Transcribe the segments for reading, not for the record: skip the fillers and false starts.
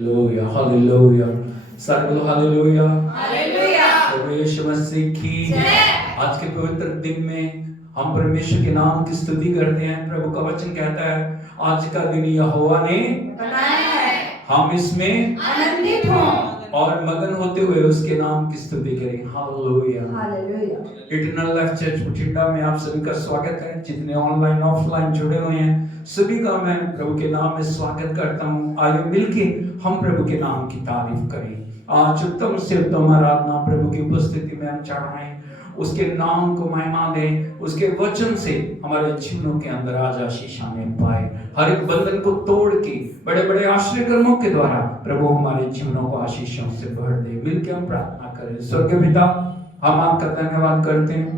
Hallelujah hallelujah सर्व hallelujah hallelujah. प्रभु यीशु मसीह की जय। आज के पवित्र दिन में हम परमेश्वर के नाम की स्तुति करते हैं। प्रभु का वचन कहता है आज का दिन यहोवा ने बनाया है, हम इसमें आनंदित हो और मगन होते हुए उसके नाम की स्तुति करें। Hallelujah hallelujah. Eternal life church Bathinda में आप सभी का स्वागत है। जितने ऑनलाइन ऑफलाइन जुड़े हुए हैं सभी का मैं प्रभु के नाम में स्वागत करता हूँ। आइए मिलके हम प्रभु के नाम की तारीफ करें। आज उत्तम से उत्तम आराधना प्रभु की उपस्थिति में हम चढ़ाएं, उसके नाम को महिमा दें, उसके वचन से हमारे जीवनों के अंदर आज आशीष आने पाए। हर एक बंधन को तोड़ के बड़े बड़े आश्चर्य कर्मों के द्वारा प्रभु हमारे जीवनों को आशीषों से भर दे। मिलके हम प्रार्थना करें। स्वर्गीय पिता, हम आपका धन्यवाद करते हैं,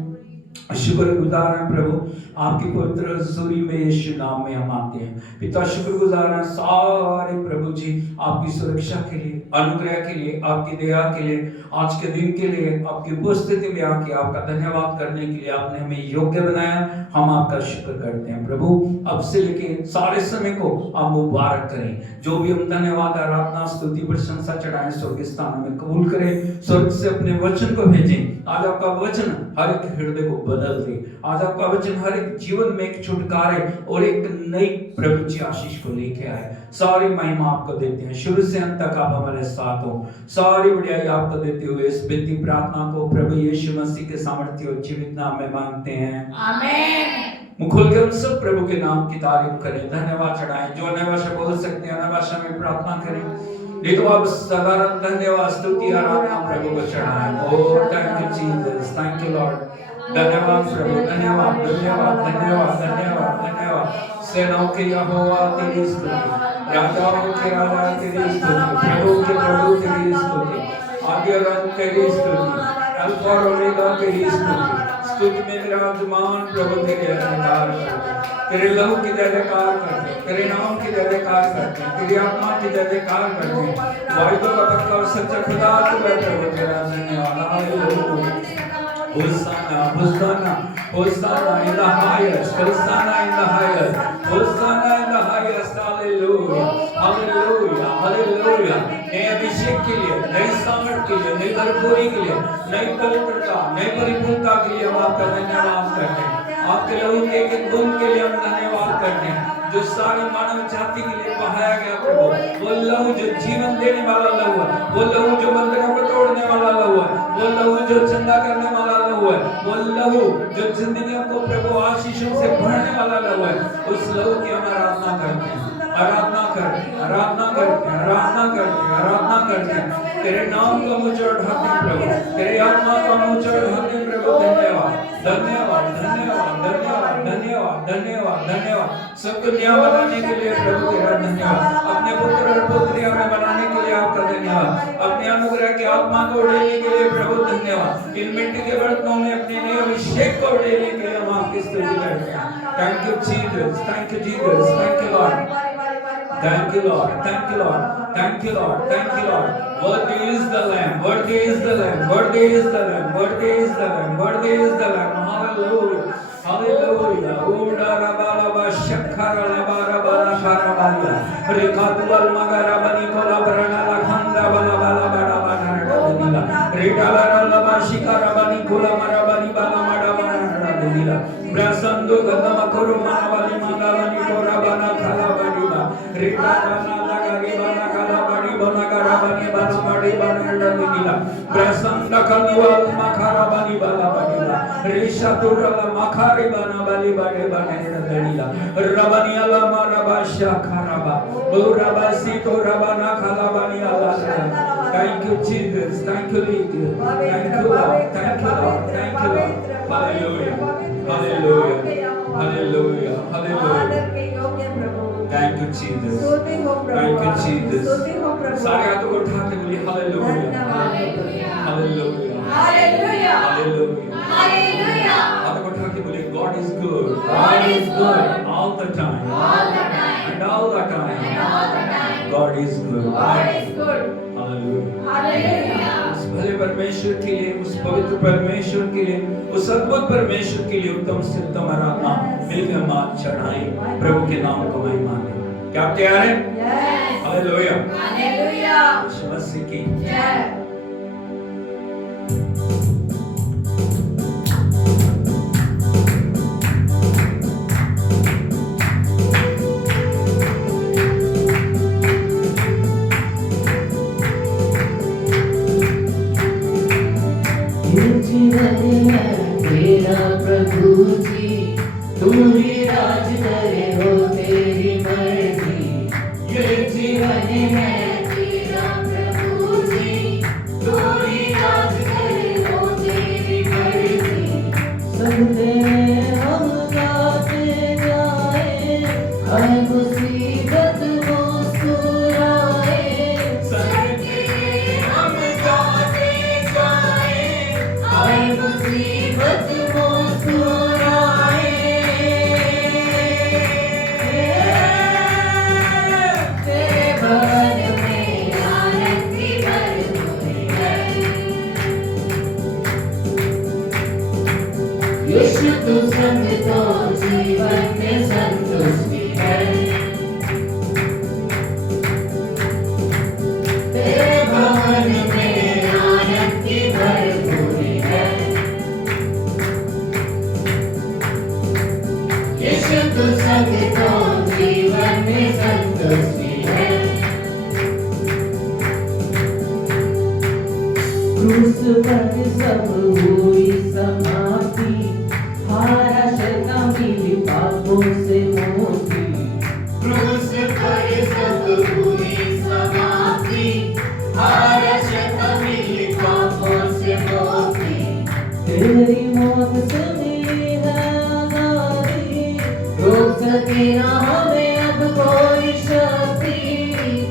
शुक्रगुजार हैं प्रभु आपकी पवित्र हजूरी में यीशु नाम में हम आते हैं। पिता शुक्रगुजार हैं सारे प्रभु जी आपकी सुरक्षा के लिए, अनुग्रह के लिए, आपकी दया के लिए, आज के दिन के लिए, आपकी उपस्थिति में आके आपका धन्यवाद करने के लिए आपने हमें योग्य बनाया। हम आपका शुक्र करते हैं प्रभु। अब से लेके सारे समय को आप मुबारक करें। जो भी हम धन्यवाद आराधना स्तुति प्रशंसा चढ़ाएं स्वर्ग स्थान में कबूल करें। स्वर्ग से अपने वचन को भेजें। आज आपका वचन हर एक हृदय को बदल दे। आज आपका वचन हर एक जीवन में एक छुटकारे और एक नई प्रभु की आशीष को लेके आए। सारी महिमा आपको देते हैं। शुरू से अंत तक आप हमारे साथ हो। सारी बढ़ियाई आपको देते हुए इस विनती प्रार्थना को प्रभु यीशु मसीह के सामर्थ्य और जीवित नाम में मांगते हैं, आमीन। मुख खोल के हम सब प्रभु के नाम की तारीफ करें, धन्यवाद चढ़ाएं। जो अन्य भाषा बोल सकते हैं अन्य भाषा में प्रार्थना करें। नहीं तो आप साधारण धन्यवाद स्तुति आराधना प्रभु को चढ़ाएं। Oh thank you Jesus, thank you Lord. धन्यवाद प्रभु, धन्यवाद धन्यवाद धन्यवाद धन्यवाद धन्यवाद। सेनाओं के यहोवा तेरी स्तुति, राजाओं के राजा तेरी स्तुति, प्रभु के प्रभु तेरी स्तुति, आदि रंग तेरी स्तुति, अल्फा और ओमेगा तेरी स्तुति। स्तुति में विराजमान प्रभु तेरे जयकार करते, तेरे लहू की जयकार करते, तेरे नाम की जयकार करते, तेरी आत्मा की जयकार करते। वायदों का पक्का और सच्चा खुदा तू है प्रभु, तेरा धन्यवाद। Hallelujah. Hosanna, Hosanna, Hosanna in the highest, Hosanna in the highest, Hosanna in the highest, Hallelujah, Hallelujah, Hallelujah। नए अभिषेक के लिए, नई सामर्थ के लिए, नई भरपूरी के लिए, नई पवित्रता, नई परिपूर्णता के लिए हम आपका धन्यवाद करते हैं। आपके लहू के एक गुण के लिए हम धन्यवाद करते हैं जो सारी मानव जाति के लिए बहाया गया प्रभु। वो लहू जो जीवन देने वाला लहू है, वो लहू जो बंधनों को तोड़ने वाला लहू है, वो लहू जो चंगा करने वाला लहू है, वो लहू जो जिंदगियों को प्रभु आशीषों से भरने वाला लहू है। उस लहू की हम आराधना करते हैं, आराधना करते हैं, आराधना करते हैं, आराधना करते हैं, आराधना करते हैं। तेरे नाम को मुझे उठाते हैं प्रभु, तेरी आत्मा को मुझे उठाते हैं प्रभु। धन्यवाद धन्यवाद धन्यवाद धन्यवाद धन्यवाद धन्यवाद धन्यवाद। सब दुनिया बनाने के लिए प्रभु तेरा धन्यवाद। अपने पुत्र और पुत्रियां में बनाने के लिए आपका धन्यवाद। अपने अनुग्रह की आत्मा को उड़ेलने के लिए प्रभु धन्यवाद। इन मिट्टी के बर्तनों में अपने नए अभिषेक को उड़ेलने के लिए हम आपकी स्तुति करते हैं। Thank you Jesus, thank you Jesus, thank you Lord, thank you Lord, thank you Lord, thank you Lord, thank you Lord. Worthy is the Lamb, worthy is the Lamb, worthy is the Lamb, worthy is the Lamb, worthy is the Lamb. Hallelujah, hallelujah. Unda rabala ba shakkara labara bala khara bala. Rekatulal magara bani kola brana la khanda bala bala bala bala radila. Rekala la ba shikara bani kola mara bani bala mara bala radila. Brasando gadama kuru mana bali manda bani kora bana khala bani ba. Rekala la gari bana khala bani bana kara bani bana mari bana radila. Brasanda kalwal makara bani bala bani ba. Risha turala makari bana bali bani bana radila. Rabani ala mara basha karaba. Burabasi to rabana khala bani ala. Thank you Jesus, thank you Lord, thank you Lord, thank you Lord, thank you Lord. Hallelujah, hallelujah, hallelujah, hallelujah. Thank you Jesus, thank you Jesus. सारे हाथों को उठा के बोलिए hallelujah, hallelujah, hallelujah, hallelujah. हाथों को उठा के बोलिए God is good, God is good all the time, all the time, and all the time, and all the time. God is good, God is good. Hallelujah, hallelujah. उस भले परमेश्वर के लिए, उस पवित्र परमेश्वर के लिए, उस अद्भुत परमेश्वर के लिए उत्तम से उत्तम आराधना मिलकर हम आज चढ़ाएं, प्रभु के नाम को महिमा दें। क्या आप तैयार हैं? Hallelujah, hallelujah. जीवन है तेरा प्रभु जी, तू ही राज करे हो तेरी मर्जी। ये जीवन है तेरा प्रभु जी, तू ही राज करे हो तेरी मर्जी। संते हम गाते जाए, हर मुसीबत मुस्कुराए। संते हम गाते जाए, हर मुसीबत मुस्कुराए। तेरे भवन में आनंद की भरपूरी है। यीशु तू संग तो जीवन में संतुष्टि है। तेरे भवन में आनंद की भरपूरी है। यीशु तू संग तो जीवन में संतुष्टि है। क्रूस पर सब हुई समाप्ति, हारा शैतान मिली पापों से मुक्ति। क्रूस पर सब हुई समाप्ति, हारा शैतान मिली पापों से मुक्ति। तेरी मौत से मिली है आजादी, रोक सके ना हमें अब कोई शक्ति।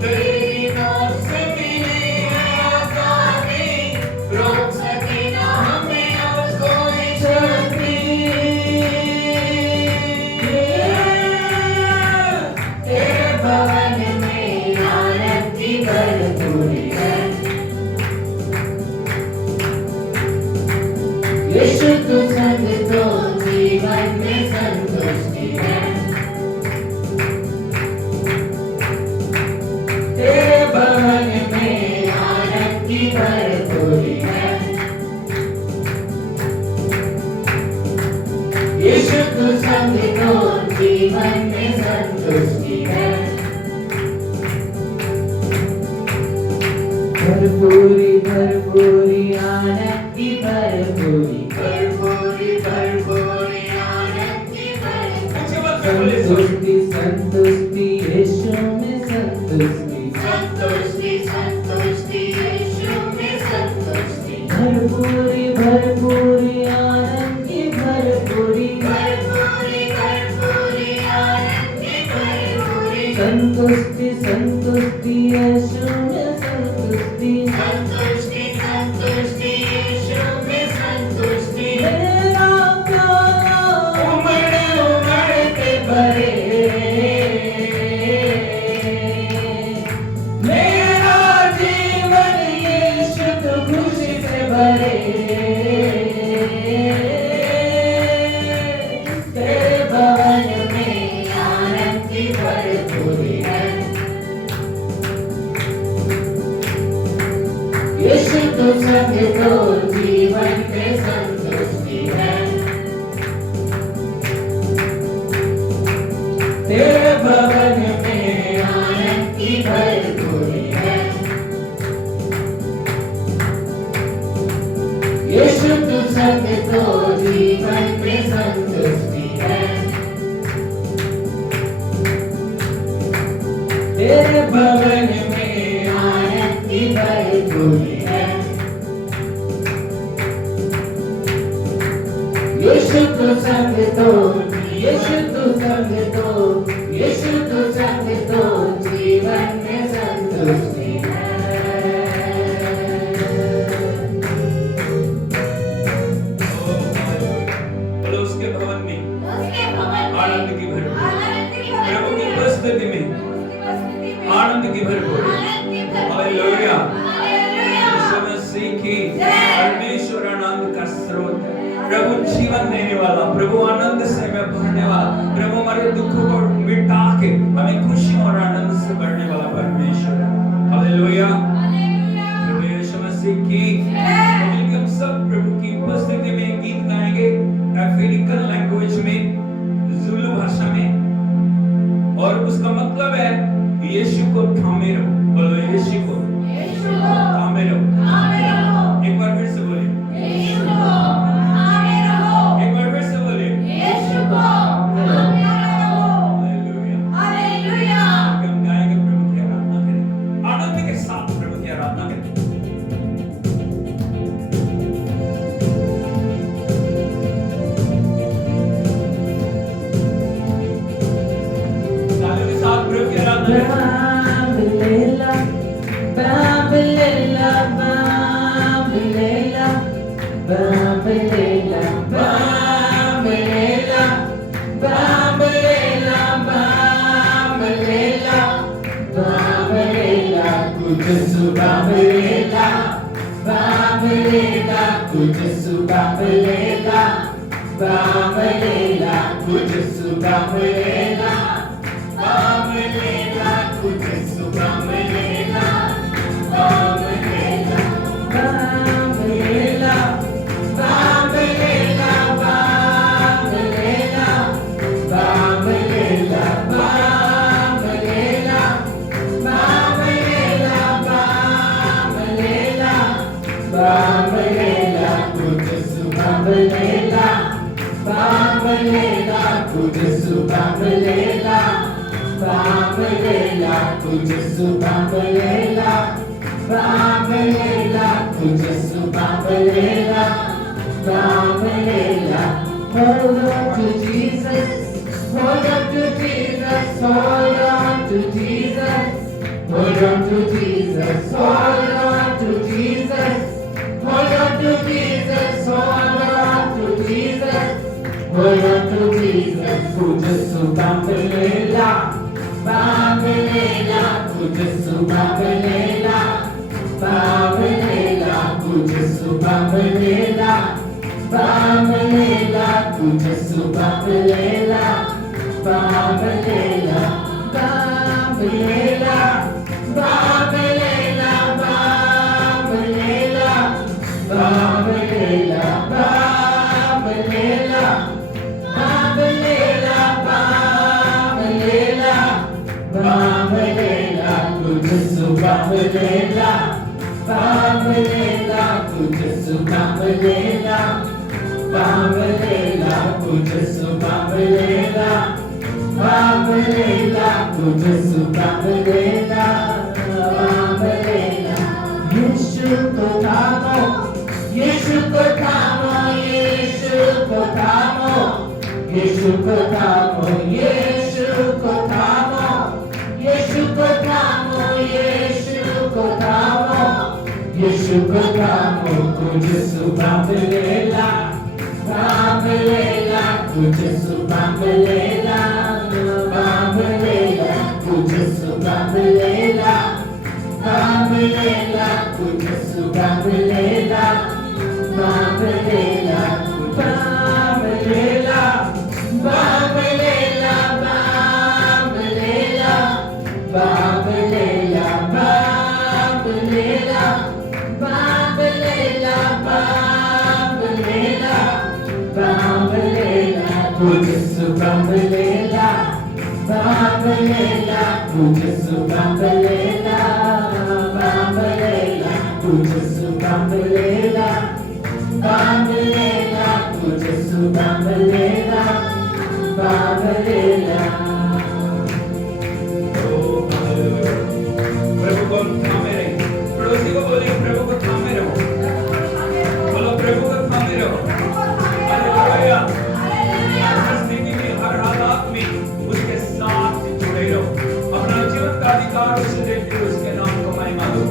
तेरी मौत से मिली है आजादी, रोक सके ना हमें अब कोई शक्ति। तेरे भवन में आनंद की भरपूरी है। यीशु तू संग तो जीवन में संतुष्टि है। तेरे भवन में आनंद की भरपूरी है। यीशु तू संग तो जीवन में संतुष्टि है। भरपूरी भरपूरी आनंद की भरपूरी, भरपूरी भरपूरी आनंद की भरपूरी। संतुष्टि संतुष्टि यीशु में संतुष्टि, संतुष्टि संतुष्टि यीशु में संतुष्टि। भरपूरी भरपूरी आनंद की भरपूरी, भरपूरी भरपूरी आनंद की भरपूरी। संतुष्टि संतुष्टि यीशु में संतुष्टि, संतुष्टि संतुष्टि यीशु में संतुष्टि। मेरा प्याला उमड़ उमड़ के भरे, मेरा जीवन यीशु तू खुशी से भरे। तेरे भवन में आनंद की भरपूरी है। यीशु तू संग तो जीवन में संतुष्टि है। तेरे भवन में आनंद की भरपूरी है। यीशु तू संग तो जीवन में संतुष्टि है। तेरे भवन में आनंद की भरपूरी है। यीशु तू संग तो, यीशु तू संग तो, यीशु तू संग तो जीवन में संतुष्टि है। बोलो उसके भवन में आनंद की भरपूरी, प्रभु की उपस्थिति में आनंद की भरपूरी। हालेलुया। यीशु मसीह की परमेश्वर आनंद का स्रोत है। प्रभु जीवन देने वाला, प्रभु आनंद से Kujesu Bambalela, Bambalela, Kujesu Bambalela, Bambalela, Kujesu Bambalela, Bambalela, Kujesu Bambalela, Bambalela, Bambalela, Bambalela, Bambalela, Bambalela, Bambalela, Bambalela, Bambalela, Bambalela, Kujesu Bambalela, Bambalela, Kujesu Bambalela, Bambalela, Kujesu Bambalela, Bambalela, Kujesu Bambalela, Bambalela. Hold on to Jesus, hold on to Jesus, hold on to Jesus, hold on to Jesus, hold on to Jesus, hold on to Jesus, hold on to Jesus, hold on to Jesus. Kujesu Bambalela, Bambalela, Kujesu Bambalela, Bambalela, Kujesu Bambalela, Bambalela, Kujesu Bambalela, Bambalela, Bambalela, Bambalela, Bambalela, Bambalela, Bambalela, Bambalela, Bambalela, Bambalela, Kujesu Bambalela, Bambalela, Kujesu Bambalela, Bambalela, Kujesu Bambalela, Bambalela, Kujesu Bambalela, Bambalela. Yeshu Kotamo, Yeshu Kotamo, Yeshu Kotamo, Yeshu Kotamo, Yeshu Kotamo, Yeshu Kotamo, Yeshu Kotamo, Yeshu Kotamo, Kujesu Bambalela, Bambalela, Kujesu Bambalela, Bambalela, Kujesu Bambalela, Bambalela, Kujesu Bambalela, Bambalela, Bambalela, Bambalela, Bambalela, Bambalela, Bambalela, Bambalela, Bambalela, Bambalela, Kujesu Bambalela, Bambalela, Kujesu Bambalela, Bambalela, Kujesu Bambalela, Bambalela, Kujesu Bambalela, Bambalela. प्रभु को थामे रहे, पड़ोसी को बोले प्रभु को थामे रहो, बोलो प्रभु को थामे रहो, हालेलुया, हर परिस्थिति में, हर हालात में उसके साथ जुड़े रहो, अपना जीवन का अधिकार उसे देते हुए उसके नाम को महिमा दो।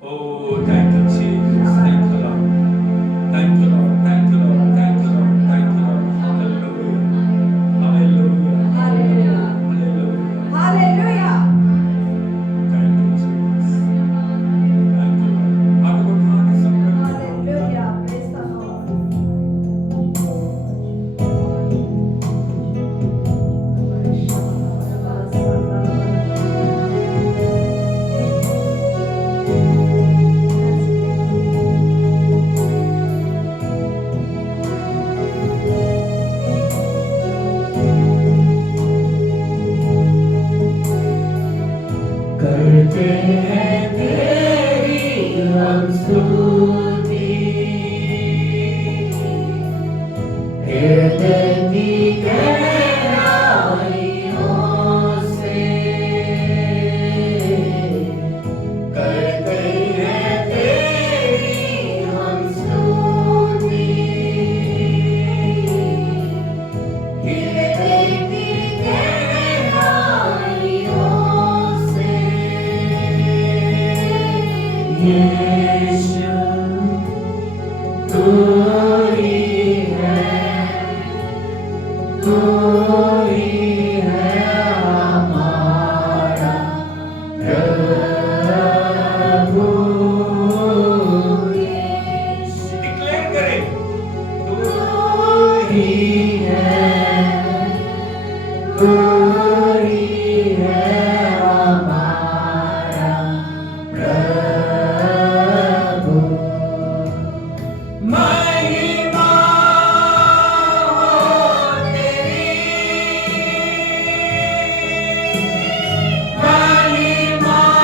Oh, thank you, Jesus. Thank you, Lord. Thank you, Lord. Thank तू ही है,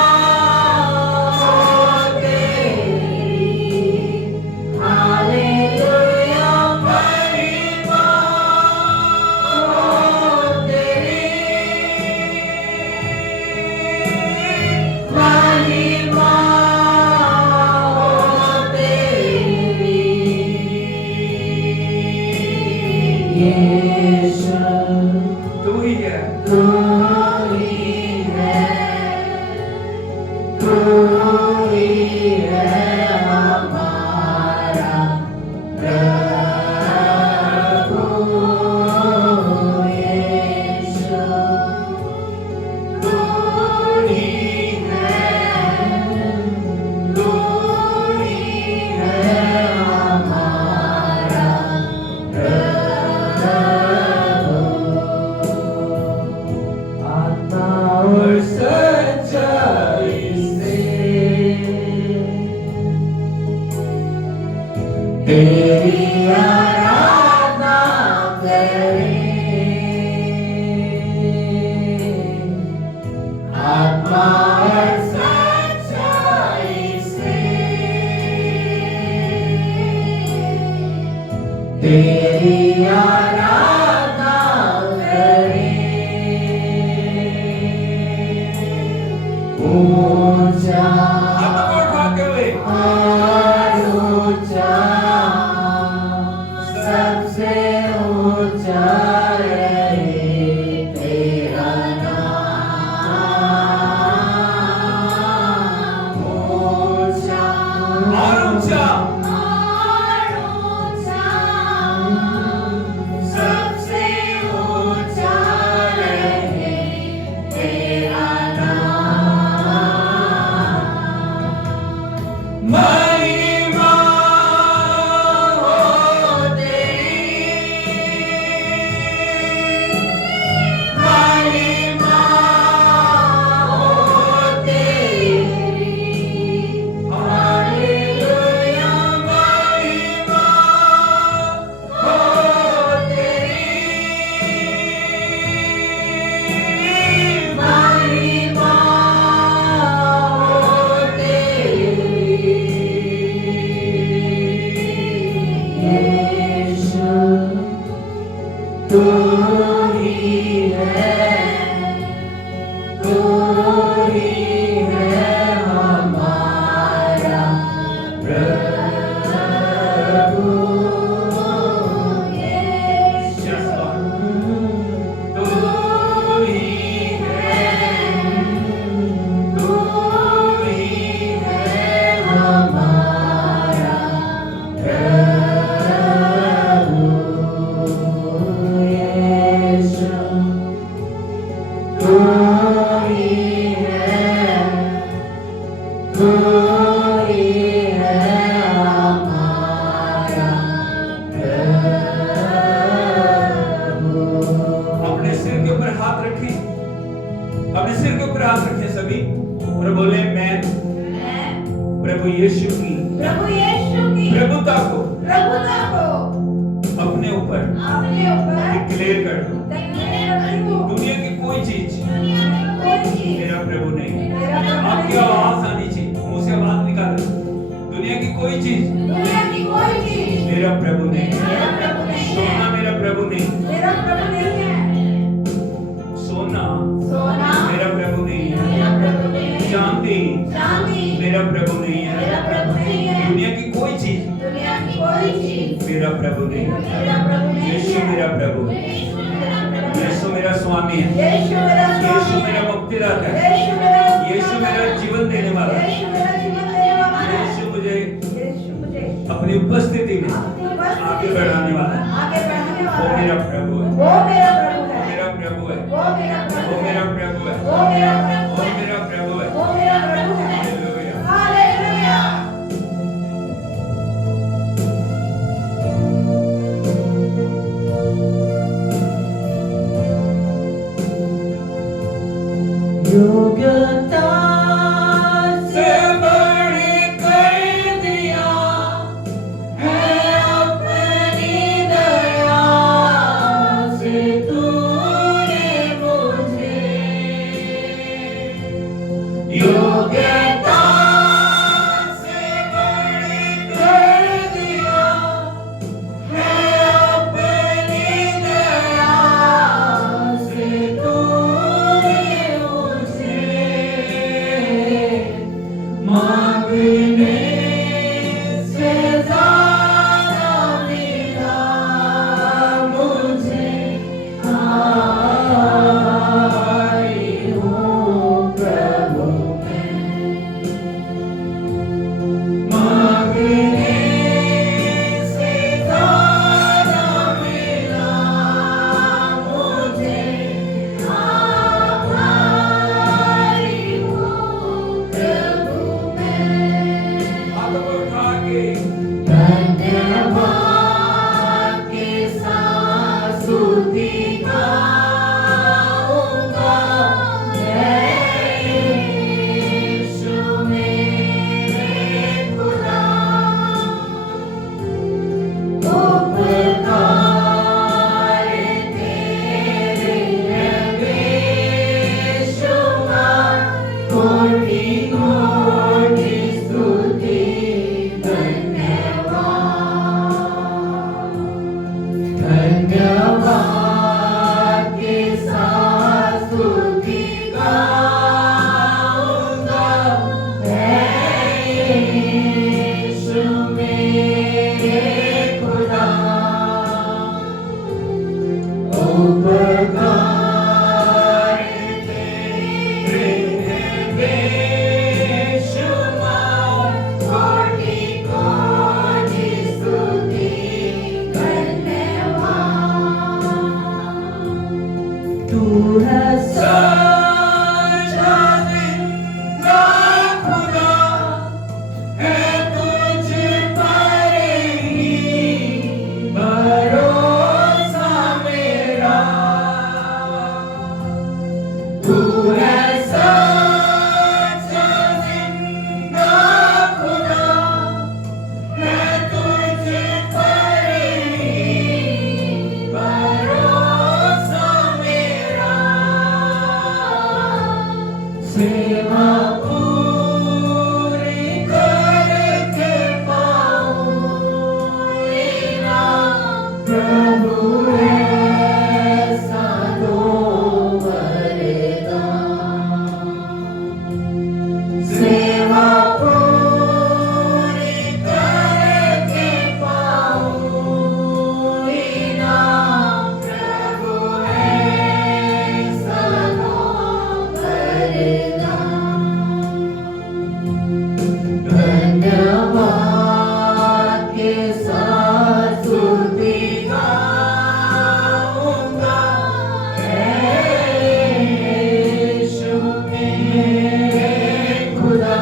और सच्चाई से तेरी आराधना करें, आत्मा और सच्चाई से तेरी आराधना करें। ऊंचा हाथों को उठाते हुए और ऊंचा, सबसे ऊंचा रहे तेरा नाम। ऊंचा और ऊंचा, सबसे ऊंचा रहे तेरा नाम। महिमा हो तेरी, महिमा हो तेरी, हालेलुया। महिमा हो तेरी, महिमा हो तेरी। यीशु तू ही है, तू ही है हमारा प्रभु। यीशु तू ही है, तू ही है हमारा प्रभु। यीशु तू ही है, तू ही है हमारा प्रभु। अपने सिर के ऊपर हाथ रखें, अपने सिर के ऊपर हाथ रखें सभी और बोले मैं प्रभु यीशु की प्रभुता को अपने ऊपर डिक्लेयर कर दूं। दुनिया की कोई चीज मेरा प्रभु नहीं। आपकी आवाज आनी चाहिए, मुंह से आवाज निकालो। दुनिया की कोई चीज मेरा प्रभु नहीं। सोना मेरा प्रभु नहीं, सोना मेरा प्रभु नहीं है। चांदी मेरा प्रभु नहीं है। दुनिया की कोई चीज मेरा प्रभु नहीं। यीशु मेरा प्रभु, यीशु मेरा स्वामी है, यीशु मेरा मुक्तिदाता है, यीशु मेरा जीवन देने वाला है। यीशु मुझे अपनी उपस्थिति में आगे बढ़ाने वाला है। वो मेरा प्रभु है, वो मेरा प्रभु है, वो मेरा प्रभु है, वो मेरा प्रभु है। हालेलुया। धन्यवाद के साथ स्तुति गाऊंगा, है यीशु मेरे खुदा। उपकार तेरे बेशुमार, कोटि कोटि स्तुति धन्यवाद। तू है सच्चा जिंदा खुदा, है तुझ पर ही भरोसा मेरा। तू है सच्चा जिंदा खुदा, है तुझ पर ही भरोसा मेरा। सेवा पूरी करके पाऊंगा, प्रभु ऐसा दो वरदान। सेवा पूरी करके पाऊंगा, प्रभु ऐसा दो वरदान। धन्यवाद के साथ स्तुति गाऊंगा, है यीशु मेरे खुदा।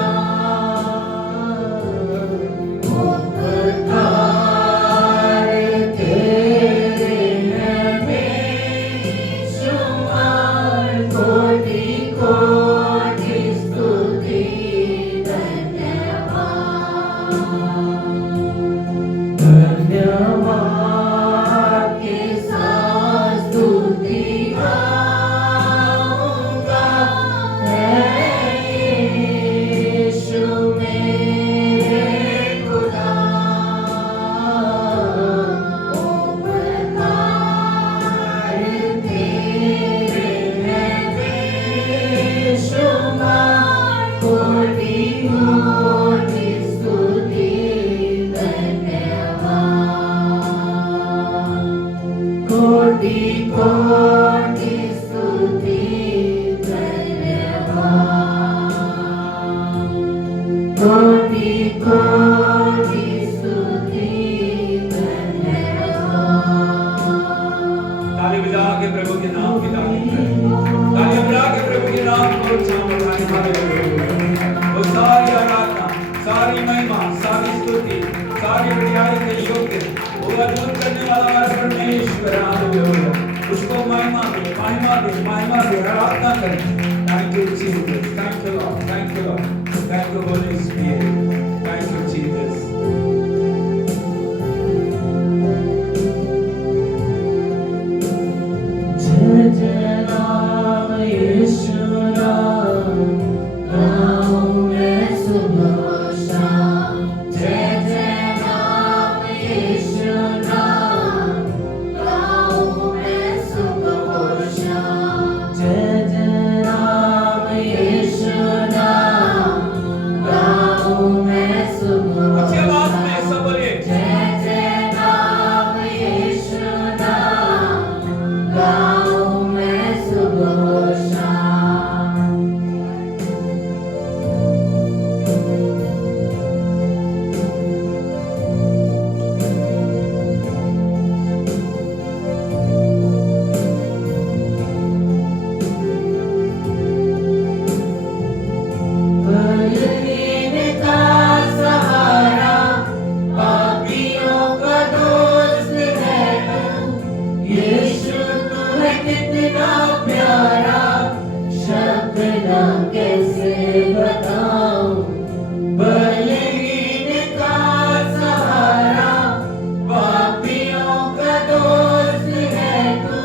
उपकार तेरे हैं बेशुमार, कोटि कोटि स्तुति धन्यवाद। धन्यवाद के साथ स्तुति गाऊंगा, है यीशु मेरे खुदा। उपकार तेरे हैं बेशुमार, कोटि कोटि स्तुति धन्यवाद। कोटि कोटि स्तुति धन्यवाद। कोटि कोटि स्तुति धन्यवाद। ताली बजा के प्रभु के नाम की तारीफ करें। ताली बजा के प्रभु के नाम को उच्चारण बढ़ाएं। हालेलुया। वो सारी आराधना, सारी महिमा, सारी स्तुति, सारी बड़ाई के योग्य वो अद्भुत करने वाला हमारा परमेश्वर। हालेलुया। उसको महिमा दे, महिमा दे, महिमा दे, आराधना करें। Thank you Jesus, thank you Lord, thank you Lord, thank you Holi spirit, thank you Jesus. जय जय नाम यीशु नाम, गाऊं मैं सुबह शाम। जय जय नाम यीशु नाम, गाऊं मैं सुबह शाम। जय जय नाम यीशु नाम, गाऊं मैं सुबह अच्छी आवाज में सब बोलिए। जय जय नाम यीशु नाम, गाऊं मैं सुबह शाम। बलहीन का सहारा, पापियों का दोस्त है तू। यीशु तू है कितना प्यारा, शब्द ना कैसे बताऊं। बलहीन का सहारा, पापियों का दोस्त है तू।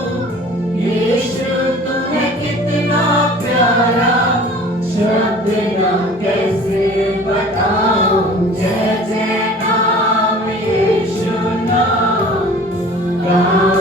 यीशु तू है कितना प्यारा, शब्द ना कैसे बताऊं। जय जय नाम यीशु नाम, गाऊं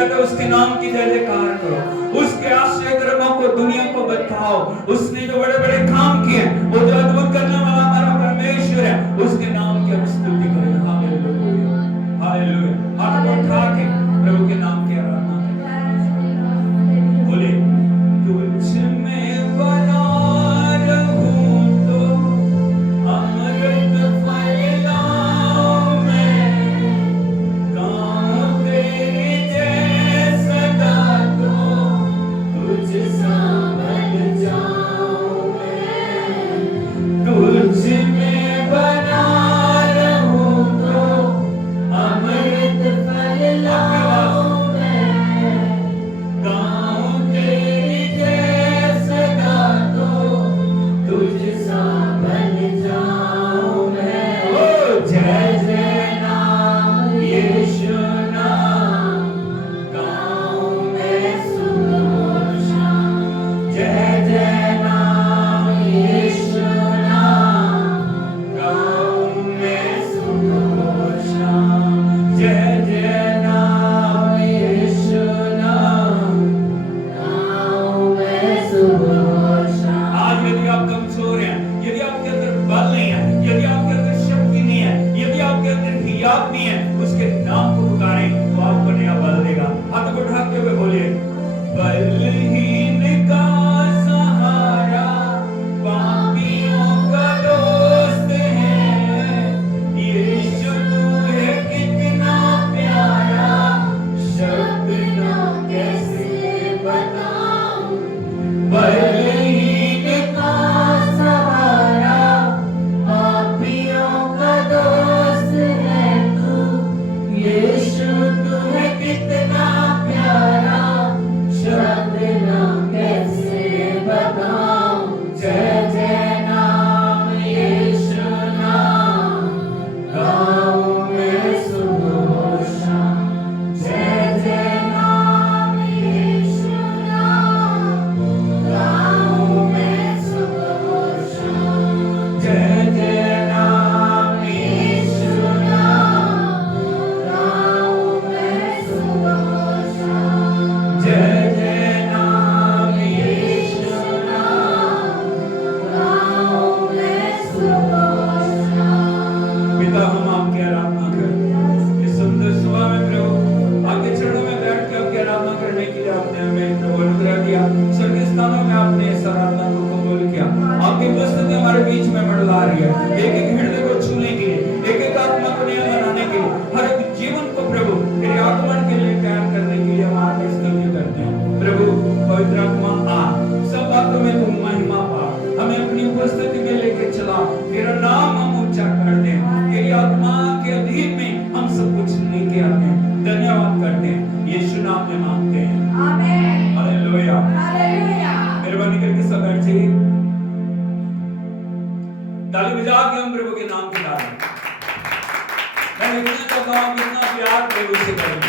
कहता है उसके नाम की जय जयकार करो, उसके आश्चर्य कर्मों को दुनिया को बताओ। उसने जो बड़े बड़े काम किए, वो जो अद्भुत करने वाला हमारा परमेश्वर है, उसके नाम की हम स्तुति करें। Hallelujah hallelujah. हाथ को उठा के प्रभु के नाम की आराधना करें। बोले तुझ में बना रहूं तो अमृत फैलाऊं मैं, गाऊं तेरी जय सदा तो तुझ सा बन जाऊं मैं। तुझ में बना रहूं तो अमृत फैलाऊं मैं, गाऊं तेरी जय सदा तो तुझ सा बन जाऊं मैं। ओ जय जय नाम यीशु नाम, गाऊं मैं सुबह शाम। जय जय नाम यीशु नाम, गाऊं मैं सुबह शाम। जय जय नाम यीशु नाम, गाऊं मैं सुबह शाम। आज यदि आप कमजोर हैं, यदि आपके अंदर बल नहीं है, यदि आपके अंदर शक्ति नहीं है, यदि आपके अंदर हियात नहीं है, उसके नाम को पुकारें तो आपको नया बल देगा। हाथ को उठाते हुए बोलिए, बलहीन का सहारा पापियों का दोस्त है, यीशु तू है कितना प्यारा, शब्द ना कैसे बताऊं। बलहीन का सहारा पापियों का दोस्त है तू, यीशु तू है कितना प्यारा, शब्द ना कैसे बताऊं। जय जय नाम यीशु नाम, गाऊं मैं सुबह शाम। जय जय नाम यीशु नाम, गाऊं मैं सुबह शाम। जय जय नाम यीशु नाम, गाऊं मैं सुबह शाम। जय जय नाम यीशु नाम, गाऊं मैं सुबह शाम। पिता हम आपकी आराधना करें इस सुंदर सुबह में प्रभु, आपके चरणों में बैठ के आपकी आराधना करने के लिए आपने हमें प्रभु अनुग्रह दिया। स्वर्गीय स्थानों में आपने इस आराधना को कबूल किया। आपकी उपस्थिति हमारे बीच में मंडला रही है, एक एक हृदय को छूने के लिए, एक एक आत्मा को नया बनाने के लिए, हर एक जीवन को प्रभु तेरे आगमन के लिए तैयार करने के लिए हम आपकी स्तुति करते हैं। प्रभु पवित्र आत्मा आ, सब बातों में तुम महिमा पा, हमें अपनी उपस्थिति में लेके चला, तेरा नाम हम ऊंचा कर दें, तेरी आत्मा के अधीन में हम सब कुछ लेके आते हैं। धन्यवाद करते हैं, यीशु नाम में मांगते हैं, आमीन। Hallelujah hallelujah. मेहरबानी करके सब बैठ जाइए, ताली बजा के हम प्रभु के नाम की तारीफ। मैं इतना चाहता हूं कितना प्यार प्रभु से करें।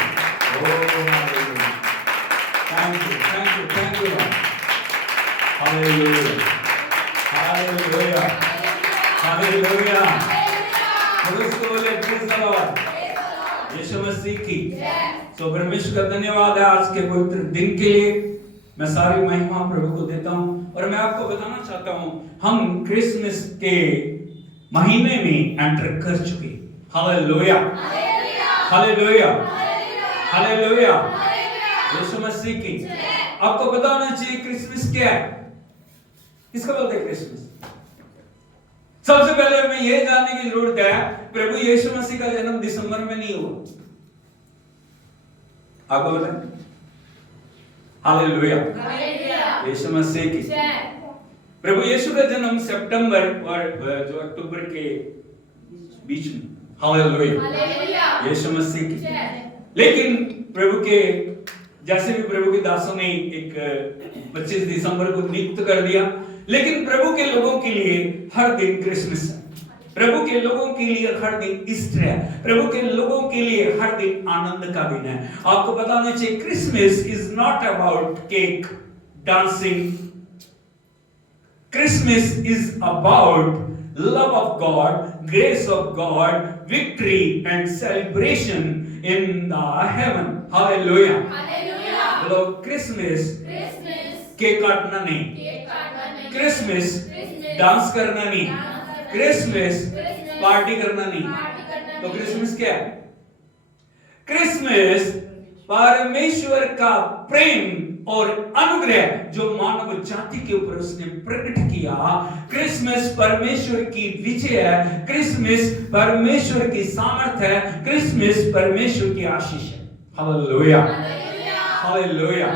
ओ hallelujah, thank you hallelujah hallelujah hallelujah. उसको बोले praise the Lord, Yeshu Masih की। तो परमेश्वर का धन्यवाद है आज के पवित्र दिन के लिए। मैं सारी महिमा प्रभु को देता हूं और मैं आपको बताना चाहता हूं हम क्रिसमस के महीने में एंटर कर चुके। Hallelujah hallelujah hallelujah, Yeshu Masih की। आपको पता होना चाहिए क्रिसमस क्या है, किसको बोलते हैं क्रिसमस। सबसे पहले हमें यह जानने की जरूरत है प्रभु यीशु मसीह का जन्म दिसंबर में नहीं हुआ। आपको पता है? हालेलुया यीशु मसीह की। प्रभु यीशु का जन्म सितंबर और जो अक्टूबर के बीच में। हालेलुया यीशु मसीह की। लेकिन प्रभु के जैसे भी प्रभु के दासों ने एक 25 दिसंबर को नियुक्त कर दिया, लेकिन प्रभु के लोगों के लिए हर दिन क्रिसमस है, प्रभु के लोगों के लिए हर दिन ईस्टर है, प्रभु के लोगों के लिए हर दिन आनंद का दिन है। आपको पता होना चाहिए Christmas is not about cake, dancing. Christmas is about love of God, grace of God, victory and celebration in the heaven. Hallelujah. Hallelujah. बोलो क्रिसमस क्रिसमस केक काटना नहीं, केक काटना नहीं, क्रिसमस क्रिसमस डांस करना नहीं, डांस करना नहीं, Christmas Christmas party करना नहीं। पार्टी करना तो नहीं। क्रिसमस क्या है? क्रिसमस परमेश्वर का प्रेम और अनुग्रह जो मानव जाति के ऊपर उसने प्रकट किया। क्रिसमस परमेश्वर की विजय है, क्रिसमस परमेश्वर की सामर्थ है, क्रिसमस परमेश्वर की आशीष है। Hallelujah, hallelujah.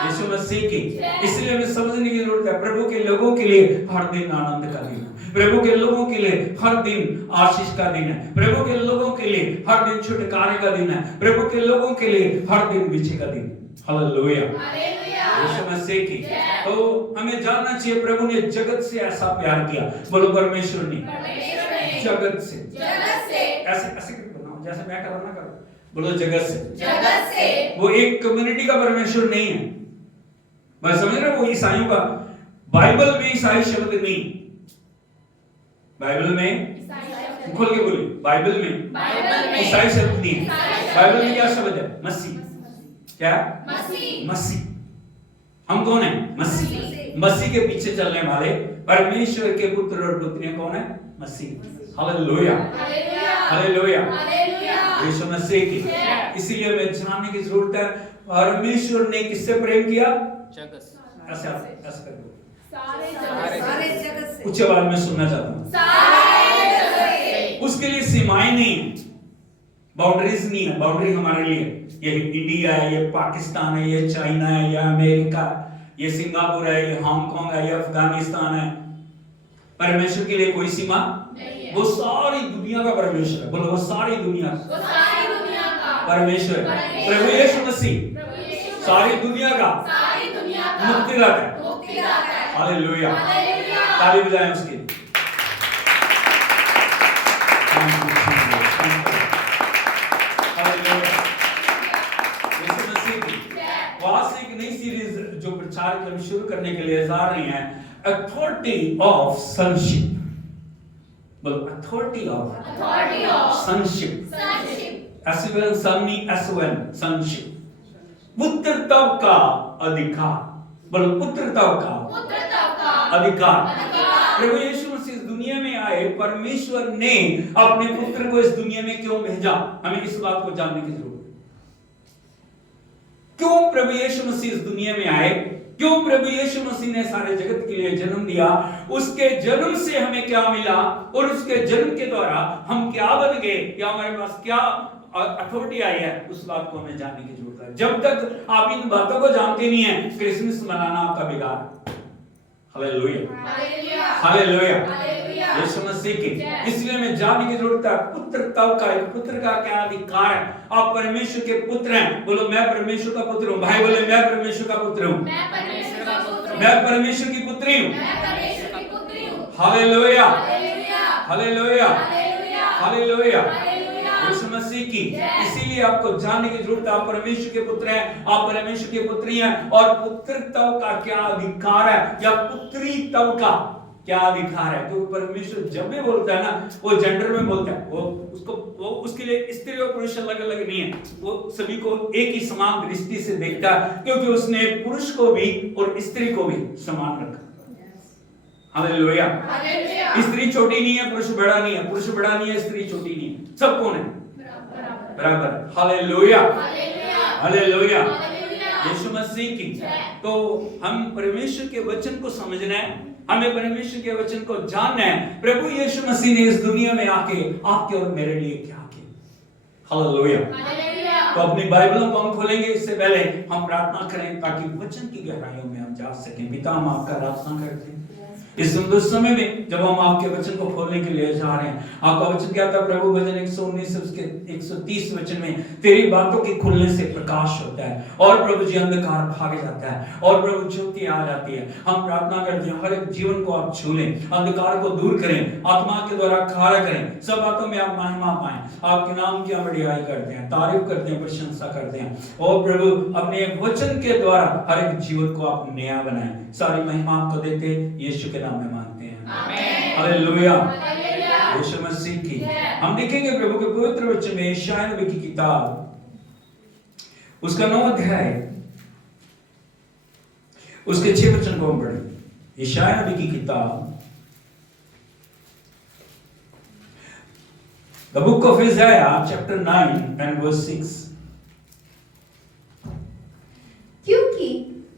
यीशु मसीह की, इसलिए हमें समझने की जरूरत है प्रभु के लोगों के लिए हर दिन आनंद का दिन है, प्रभु के लोगों के लिए हर दिन आशीष का दिन है, प्रभु के लोगों के लिए हर दिन छुटकारे का दिन है, प्रभु के लोगों के लिए हर दिन विजय का दिन है। हालेलुया, यीशु मसीह की। तो हमें जानना चाहिए प्रभु ने जगत से ऐसा प्यार किया। बोलो परमेश्वर ने जगत से, ऐसे ऐसे बनाओ जैसे मैं कर रहा ना करो। बोलो जगत से। वो एक कम्युनिटी का परमेश्वर नहीं है। मैं समझ रहे हो, वो ईसाइयों का, बाइबल में ईसाई शब्द नहीं, बाइबल में खोल के बोलिए, बाइबल में ईसाई शब्द नहीं है। बाइबल में क्या शब्द है? मसीह। क्या? मसीह। हम कौन है? मसीह। मसीह के पीछे चलने वाले परमेश्वर के पुत्र और पुत्रियां कौन है? मसीह। हालेलुया, हालेलुया, यीशु मसीह की। इसीलिए हमें जानने की जरूरत है परमेश्वर ने किससे प्रेम किया? ऐसे ऐसे कर दो, सारे जगत से। उच्च आवाज में सुनना चाहता हूँ। उसके लिए सीमाएं नहीं है, बाउंड्रीज नहीं है। बाउंड्री हमारे लिए ये इंडिया है, ये पाकिस्तान है, ये चाइना है, ये अमेरिका, ये सिंगापुर है, ये हांगकांग है, ये अफगानिस्तान है। परमेश्वर के लिए कोई सीमा नहीं है। वो सारी दुनिया का परमेश्वर है। बोलो वो सारी दुनिया का परमेश्वर। प्रभु यीशु मसीह सारी दुनिया का मुक्तिदाता है। हालेलुया, ताली बजाएं उसके लिए। वहां से एक नई सीरीज जो प्रचार के हम शुरू करने के लिए जा रहे हैं, अथॉरिटी ऑफ सनशिप। बोलो अथॉरिटी ऑफ सनशिप। एसवन सनी एसवन सनशिप, पुत्रत्व का अधिकार। बोलो पुत्रत्व का अधिकार। प्रभु यीशु मसीह इस दुनिया में आए, परमेश्वर ने अपने पुत्र को इस दुनिया में क्यों भेजा? हमें इस बात को जानने की जरूरत है। क्यों प्रभु यीशु मसीह इस दुनिया में आए? क्यों प्रभु यीशु मसीह ने सारे जगत के लिए जन्म दिया? उसके जन्म से हमें क्या मिला और उसके जन्म के द्वारा हम क्या बन गए, या हमारे पास क्या अथॉरिटी आई है, उस बात को हमें जानने की जरूरत है। जब तक आप इन बातों को जानते नहीं है, क्रिसमस मनाना आपका बेकार है। हालेलुया, हालेलुया, यीशु मसीह की। इसलिए हमें जानने की जरूरत है पुत्रत्व का, एक पुत्र का क्या अधिकार है। आप परमेश्वर के पुत्र हैं। बोलो मैं परमेश्वर का पुत्र हूं। भाई बोले मैं परमेश्वर का पुत्र हूं, मैं परमेश्वर की पुत्री हूं। Hallelujah, hallelujah, hallelujah, Yeshu Masih की। इसीलिए आपको जानने की जरूरत है आप परमेश्वर के पुत्र हैं, आप परमेश्वर की पुत्री हैं। और पुत्रत्व का क्या अधिकार है, या पुत्रीत्व का क्या अधिकार है? तो परमेश्वर जब भी बोलता है ना, वो जेंडर में बोलता है। वो उसके लिए स्त्री और पुरुष अलग अलग नहीं है, वो सभी को एक ही समान दृष्टि से देखता है, क्योंकि उसने पुरुष को भी और स्त्री को भी समान रखा। हालेलुया, स्त्री छोटी नहीं है, पुरुष बड़ा नहीं है, पुरुष बड़ा नहीं है, स्त्री छोटी नहीं है, सब कौन है? बराबर। हालेलुया, हालेलुया, यीशु मसीह की। तो हम परमेश्वर के वचन को समझना है, हमें परमेश्वर के वचन को जानना है। प्रभु यीशु मसीह ने इस दुनिया में आके आपके और मेरे लिए क्या किया। हालेलुया। तो अपनी बाइबलों को हम खोलेंगे, इससे पहले हम प्रार्थना करें ताकि वचन की गहराइयों में हम जा सकें। पिता हम आपका प्रार्थना करते हैं इस सुंदर समय में जब हम आपके वचन को खोलने के लिए जा रहे हैं। आपका वचन क्या था प्रभु? भजन 119 उसके 130 वचन में, तेरी बातों के खुलने से प्रकाश होता है और प्रभु जी अंधकार भाग जाता है और प्रभु ज्योति आ जाती है। हम प्रार्थना करते हैं हर एक जीवन को आप छू लें, अंधकार को दूर करें, आत्मा के द्वारा खड़ा करें, सब बातों में आप महिमा पाएं, आपके नाम की हम बड़ाई करते हैं, तारीफ करते हैं, प्रशंसा करते हैं। और प्रभु अपने वचन के द्वारा हर एक जीवन को आप नया बनाएं। सारी महिमा आपको देते यीशु के नाम में मांगते हैं, आमीन। हालेलुया, यीशु मसीह की। हम देखेंगे प्रभु के पवित्र वचन में यशायाह नबी की किताब उसका 9 अध्याय उसके 6 वचन को हम पढ़ें। यशायाह नबी की किताब The book of Isaiah chapter 9 and verse 6। क्योंकि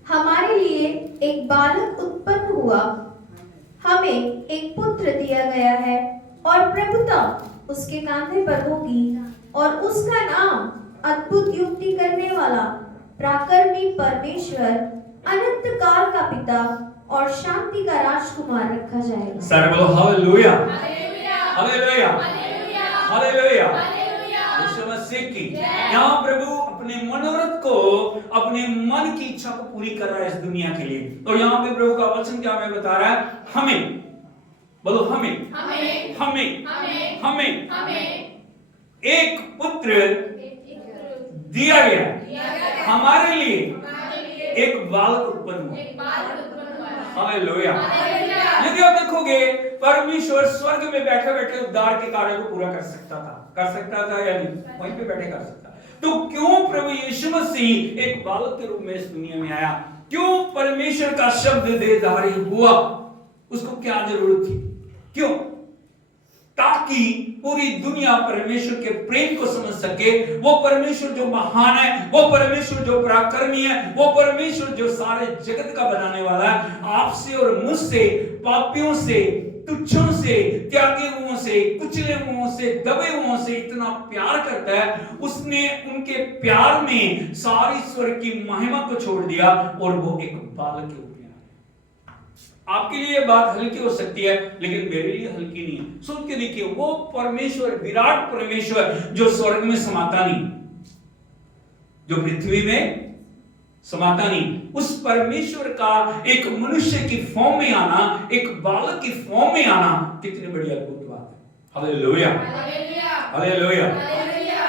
हमारे लिए एक बालक उत्पन्न हुआ, हमें एक पुत्र दिया गया है और प्रभुता उसके कांधे पर होगी और उसका नाम अद्भुत युक्ति करने वाला, पराक्रमी परमेश्वर, अनंत काल का पिता और शांति का राजकुमार रखा जाएगा। सारे बोलो hallelujah, hallelujah, hallelujah, hallelujah. Yeshu Masih की यहाँ प्रभु अपने मनोरथ को, अपने मन की इच्छा को पूरी कर रहा है इस दुनिया के लिए। और यहाँ पे प्रभु का वचन क्या हमें बता रहा है? हमें, बोलो हमें, हमें, हमें, हमें, हमें हमें एक पुत्र दिया गया, हमारे लिए एक बालक उत्पन्न हुआ। एक बालक उत्पन्न हुआ। हालेलुया। हालेलुया। यदि आप देखोगे परमेश्वर स्वर्ग में बैठे बैठे उद्धार के कार्य को पूरा कर सकता था या नहीं? वहीं पे बैठे कर सकता। तो क्यों प्रभु यीशु मसीह एक बालक के रूप में इस दुनिया में आया? क्यों परमेश्वर का शब्द देहधारी हुआ? उसको क्या जरूरत थी? क्यों? ताकि पूरी दुनिया परमेश्वर के प्रेम को समझ सके। वो परमेश्वर जो महान है, वो परमेश्वर जो पराक्रमी है, वो परमेश्वर जो सारे जगत का बनाने वाला है, आपसे और मुझसे, पापियों से, तुच्छों से, त्यागे हुओं से, कुचले हुओं से, दबे हुओं से इतना प्यार करता है। उसने उनके प्यार में सारी स्वर्ग की महिमा को छोड़ दिया और वो एक बालक के रूप में आया। आपके लिए ये बात हल्की हो सकती है, लेकिन मेरे लिए हल्की नहीं है। सोच के देखिए, वो परमेश्वर, विराट परमेश्वर जो स्वर्ग में समाता नहीं, जो पृथ्वी में समाता नहीं, उस परमेश्वर का एक मनुष्य की फॉर्म में आना, एक बालक की फॉर्म में आना, कितनी बड़ी अद्भुत बात है। Hallelujah, hallelujah.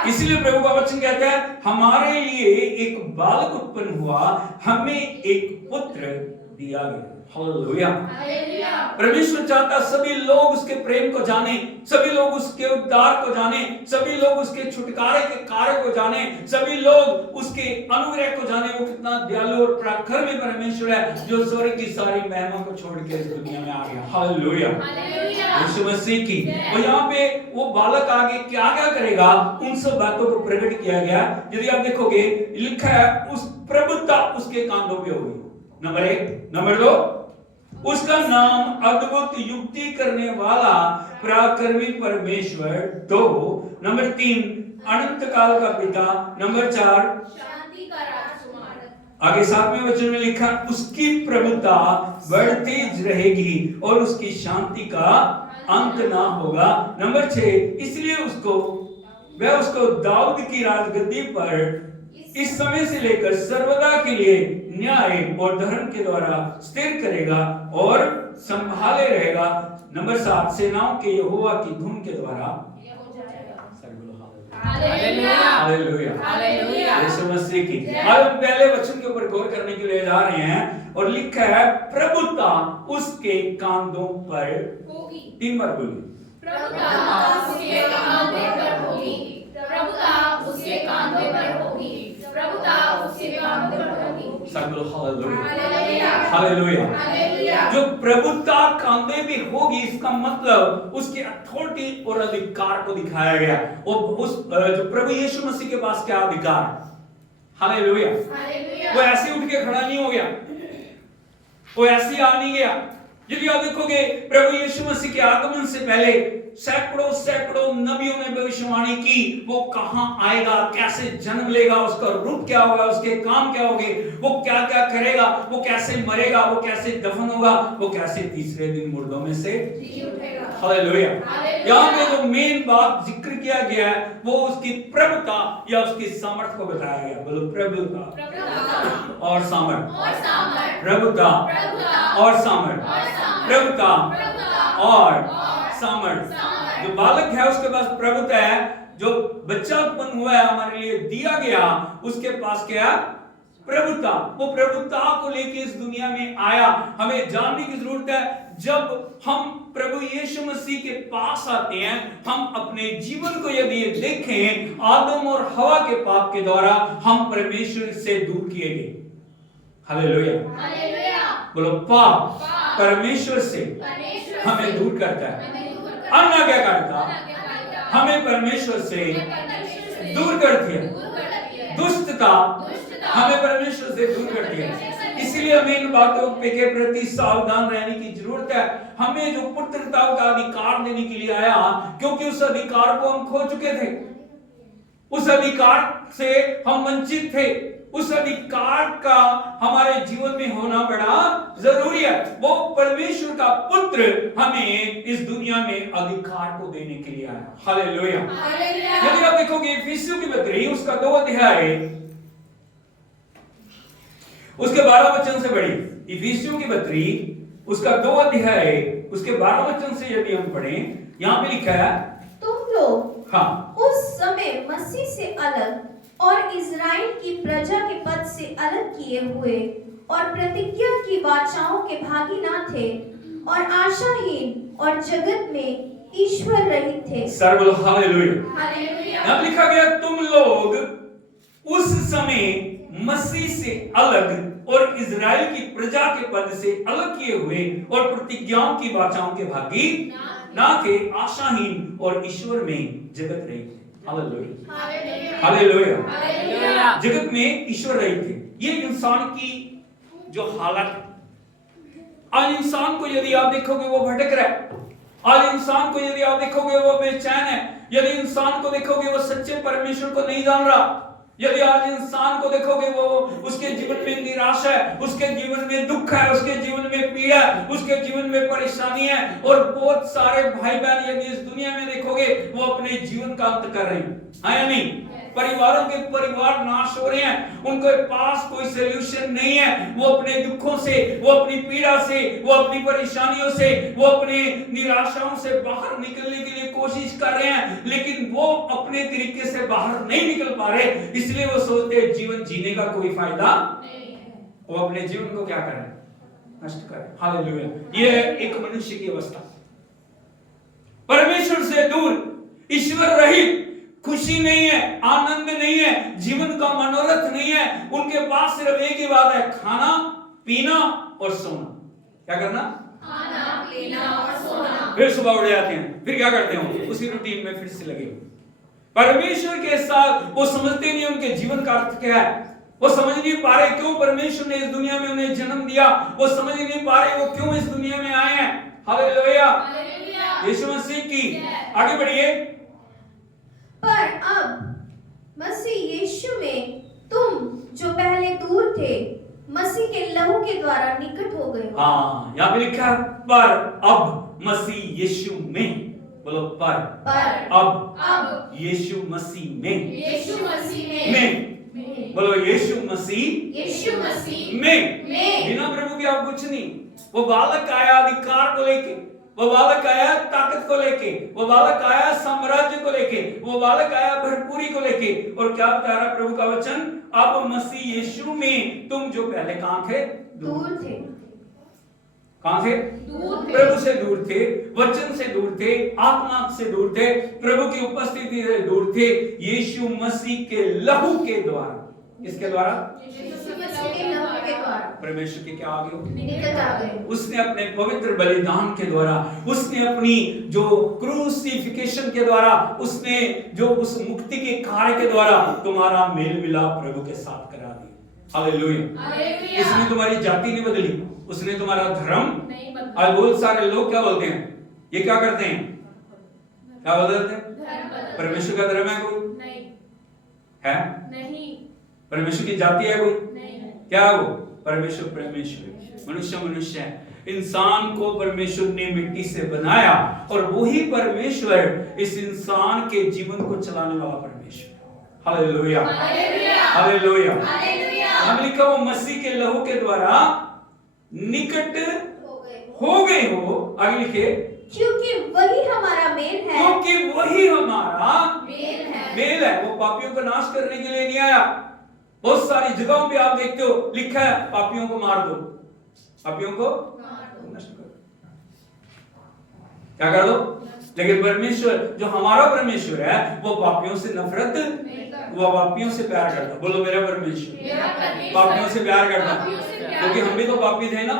इसलिए प्रभु का वचन कहता है, हमारे लिए एक बालक उत्पन्न हुआ, हमें एक पुत्र दिया गया। हालेलुया। परमेश्वर चाहता सभी लोग उसके प्रेम को जाने, सभी लोग उसके उद्धार को जाने, सभी लोग उसके छुटकारे के कार्य को जाने, सभी लोग उसके अनुग्रह को जाने। वो कितना दयालु और पराक्रमी परमेश्वर है जो स्वर्ग की सारी महिमा को छोड़ के इस दुनिया में आ गया। हालेलुया, यीशु मसीह की। और यहाँ पे वो बालक आगे क्या क्या करेगा, उन सब बातों को प्रकट किया गया। यदि आप देखोगे, लिखा है उस प्रभुता उसके कांधों पे होगी। नंबर 1। नंबर 2, उसका नाम अद्भुत युक्ति करने वाला, पराक्रमी परमेश्वर। 2। नंबर 3, अनंत काल का पिता। नंबर 4, शांति का राजकुमार। आगे 7वें वचन में लिखा, उसकी प्रभुता बढ़ती रहेगी और उसकी शांति का अंत ना होगा। नंबर 6, इसलिए वह उसको दाऊद की राजगद्दी पर इस समय से लेकर सर्वदा के लिए न्याय और धर्म के द्वारा स्थिर करेगा और संभाले रहेगा। नंबर 7, सेनाओं के यहोवा की धुन के द्वारा। हालेलुया, यीशु मसीह की। अब हम पहले वचन के ऊपर गौर करने के लिए जा रहे हैं और लिखा है, प्रभुता उसके कांधों पर होगी। 3 बार बोलिए, प्रभुता उसके कांधे पर होगी। प्रभुता उसके कांधे पर होगी। प्रभुता उसके कांधे पर होगी। सब बोलो हालेलुया, हालेलुया। हालेलुया। जो प्रभुता कांधे पे होगी, इसका मतलब उसकी अथॉरिटी और अधिकार को दिखाया गया। और उस जो प्रभु यीशु मसीह के पास क्या अधिकार है? हालेलुया। हालेलुया। वो ऐसे उठ के खड़ा नहीं हो गया, वो ऐसे आ नहीं गया। यदि आप देखोगे, प्रभु यीशु मसीह के आगमन से पहले सैकड़ों सैकड़ों नबियों ने भविष्यवाणी की, वो कहां आएगा, कैसे जन्म लेगा, उसका रूप क्या होगा, उसके काम क्या होंगे, वो क्या क्या करेगा, वो कैसे मरेगा, वो कैसे दफन होगा, वो कैसे तीसरे दिन मुर्दों में से जी उठेगा। हालेलुया। हालेलुया। यहाँ पे जो मेन बात जिक्र किया गया है, वो उसकी प्रभुता या उसकी सामर्थ को बताया गया। बोलो प्रभुता प्रभुता और सामर्थ, और सामर्थ। प्रभुता प्रभुता और सामर्थ, और सामर्थ। प्रभुता प्रभुता और सामर्थ। जो बालक है उसके पास प्रभुता है, जो बच्चा उत्पन्न हुआ है हमारे लिए दिया गया, उसके पास क्या? प्रभुता, वो प्रभुता को लेके इस दुनिया में आया। हमें जानने की जरूरत है, जब हम प्रभु यीशु मसीह के पास आते हैं, हम अपने जीवन को यदि देखें, आदम और हवा के पाप के द्वारा हम परमेश्वर से दूर किए गए। Hallelujah, hallelujah. बोलो पाप परमेश्वर से हमें दूर करता है। अन्य क्या करता? हमें परमेश्वर से दूर करती है। दुष्टता हमें परमेश्वर से दूर करती है। इसलिए हमें इन बातों के प्रति सावधान रहने की जरूरत है। हमें जो पुत्रता का अधिकार देने के लिए आया, क्योंकि उस अधिकार को हम खो चुके थे, उस अधिकार से हम वंचित थे। उस अधिकार का हमारे जीवन में होना बड़ा जरूरी है। वो परमेश्वर का पुत्र हमें इस दुनिया में अधिकार को देने के लिए आया। हालेलुया। यदि आप देखोगे इफिसियों की पत्री उसका 2 अध्याय उसके 12 वचन से पढ़ी। इफिसियों की पत्री उसका 2 अध्याय उसके 12 वचन से यदि हम पढ़ें, यहाँ पे लिखा है, तुम लोग हाँ, उस समय मसीह से अलग और इज़राइल की प्रजा के पद से अलग किए हुए और प्रतिज्ञा की वाचाओं के भागी न थे और आशाहीन और जगत में ईश्वर रहित थे। सर्वल हालेलुया। हालेलुया। यहाँ लिखा गया, तुम लोग उस समय मसीह से अलग और इज़राइल की प्रजा के पद से अलग किए हुए और प्रतिज्ञाओं की वाचाओं के भागी ना थे, आशाहीन और ईश्वर में जगत रहित थे। Hallelujah, hallelujah. जगत में ईश्वर रहित थे। ये इंसान की जो हालत है, आज इंसान को यदि आप देखोगे वो भटक रहा है, आज इंसान को यदि आप देखोगे वो बेचैन है, यदि इंसान को देखोगे वो सच्चे परमेश्वर को नहीं जान रहा, यदि आज इंसान को देखोगे वो उसके जीवन में निराशा है, उसके जीवन में दुख है, उसके जीवन में पीड़ा है, उसके जीवन में परेशानी है, और बहुत सारे भाई बहन यदि इस दुनिया में देखोगे वो अपने जीवन का अंत कर रहे हैं, है या नहीं? परिवारों के परिवार नाश हो रहे हैं, उनके पास कोई सलूशन नहीं है। वो अपने दुखों से, वो अपनी पीड़ा से, वो अपनी परेशानियों से, वो अपनी निराशाओं से बाहर निकलने के लिए कोशिश कर रहे हैं, लेकिन वो अपने तरीके से बाहर नहीं निकल पा रहे। इसलिए वो सोचते हैं जीवन जीने का कोई फायदा नहीं है, वो अपने जीवन को क्या करें? नष्ट करें। हालेलुया। ये एक मनुष्य की अवस्था, परमेश्वर से दूर, ईश्वर रहित, खुशी नहीं है, आनंद नहीं है, जीवन का मनोरथ नहीं है। उनके पास सिर्फ एक ही बात है, खाना, पीना और सोना। क्या करना? खाना, पीना और सोना। फिर सुबह उठ जाते हैं, फिर क्या करते हैं? उसी रूटीन में फिर से लगे। परमेश्वर के साथ वो समझते नहीं उनके जीवन का अर्थ क्या है। वो समझ नहीं पा रहे क्यों परमेश्वर ने इस दुनिया में उन्हें जन्म दिया। वो समझ नहीं पा रहे वो क्यों इस दुनिया में आए हैं। हालेलुया, यीशु मसीह की। आगे बढ़िए। पर अब मसीह यीशु में तुम जो पहले दूर थे, मसीह के लहू के द्वारा निकट हो गए। हाँ, यहाँ पे लिखा है, पर अब मसीह यीशु में। बोलो पर अब यीशु मसीह में। यीशु मसीह में। बोलो यीशु मसीह में। बिना प्रभु के आप कुछ नहीं। वो बालक आया अधिकार को लेके, वो बालक आया ताकत को लेके, वो बालक आया साम्राज्य को लेके, वो बालक आया भरपूरी को लेके। और क्या बता रहा प्रभु का वचन? अब मसीह यीशु में तुम जो पहले कहां थे? दूर थे। कहां थे? प्रभु से दूर थे, वचन से दूर थे, आत्मा से दूर थे, प्रभु की उपस्थिति से दूर थे। यीशु मसीह के लहू के द्वारा, किसके द्वारा? परमेश्वर के क्या आ गए? उसने अपने पवित्र बलिदान के द्वारा, उसने अपनी जो क्रूसिफिकेशन के द्वारा, उसने जो उस मुक्ति के कार्य के द्वारा तुम्हारा मेल मिलाप प्रभु के साथ करा दिया। हालेलुया। इसने तुम्हारी जाति नहीं बदली, उसने तुम्हारा धर्म नहीं बदला। आज बहुत सारे लोग क्या बोलते हैं? ये क्या करते हैं? क्या बोलते हैं? परमेश्वर का धर्म है कोई? नहीं है। नहीं। परमेश्वर की जाति है कोई? नहीं। क्या वो? परमेश्वर परमेश्वर, मनुष्य मनुष्य है। इंसान को परमेश्वर ने मिट्टी से बनाया और वही परमेश्वर इस इंसान के जीवन को चलाने वाला परमेश्वर। Hallelujah, hallelujah. हम लिखा वो मसीह के लहू के द्वारा निकट हो गए हो। आगे लिखे, क्योंकि वही हमारा मेल है। क्योंकि वही हमारा मेल है। मेल है। वो पापियों का नाश करने के लिए नहीं आया, बहुत सारी जगहों पे आप देखते हो लिखा है पापियों को मार दो, पापियों को नष्ट कर दो, क्या कर दो। लेकिन परमेश्वर जो हमारा परमेश्वर है वो पापियों से नफरत, वो पापियों से प्यार करता। बोलो मेरा परमेश्वर पापियों से प्यार करता, क्योंकि हम भी तो पापी थे ना।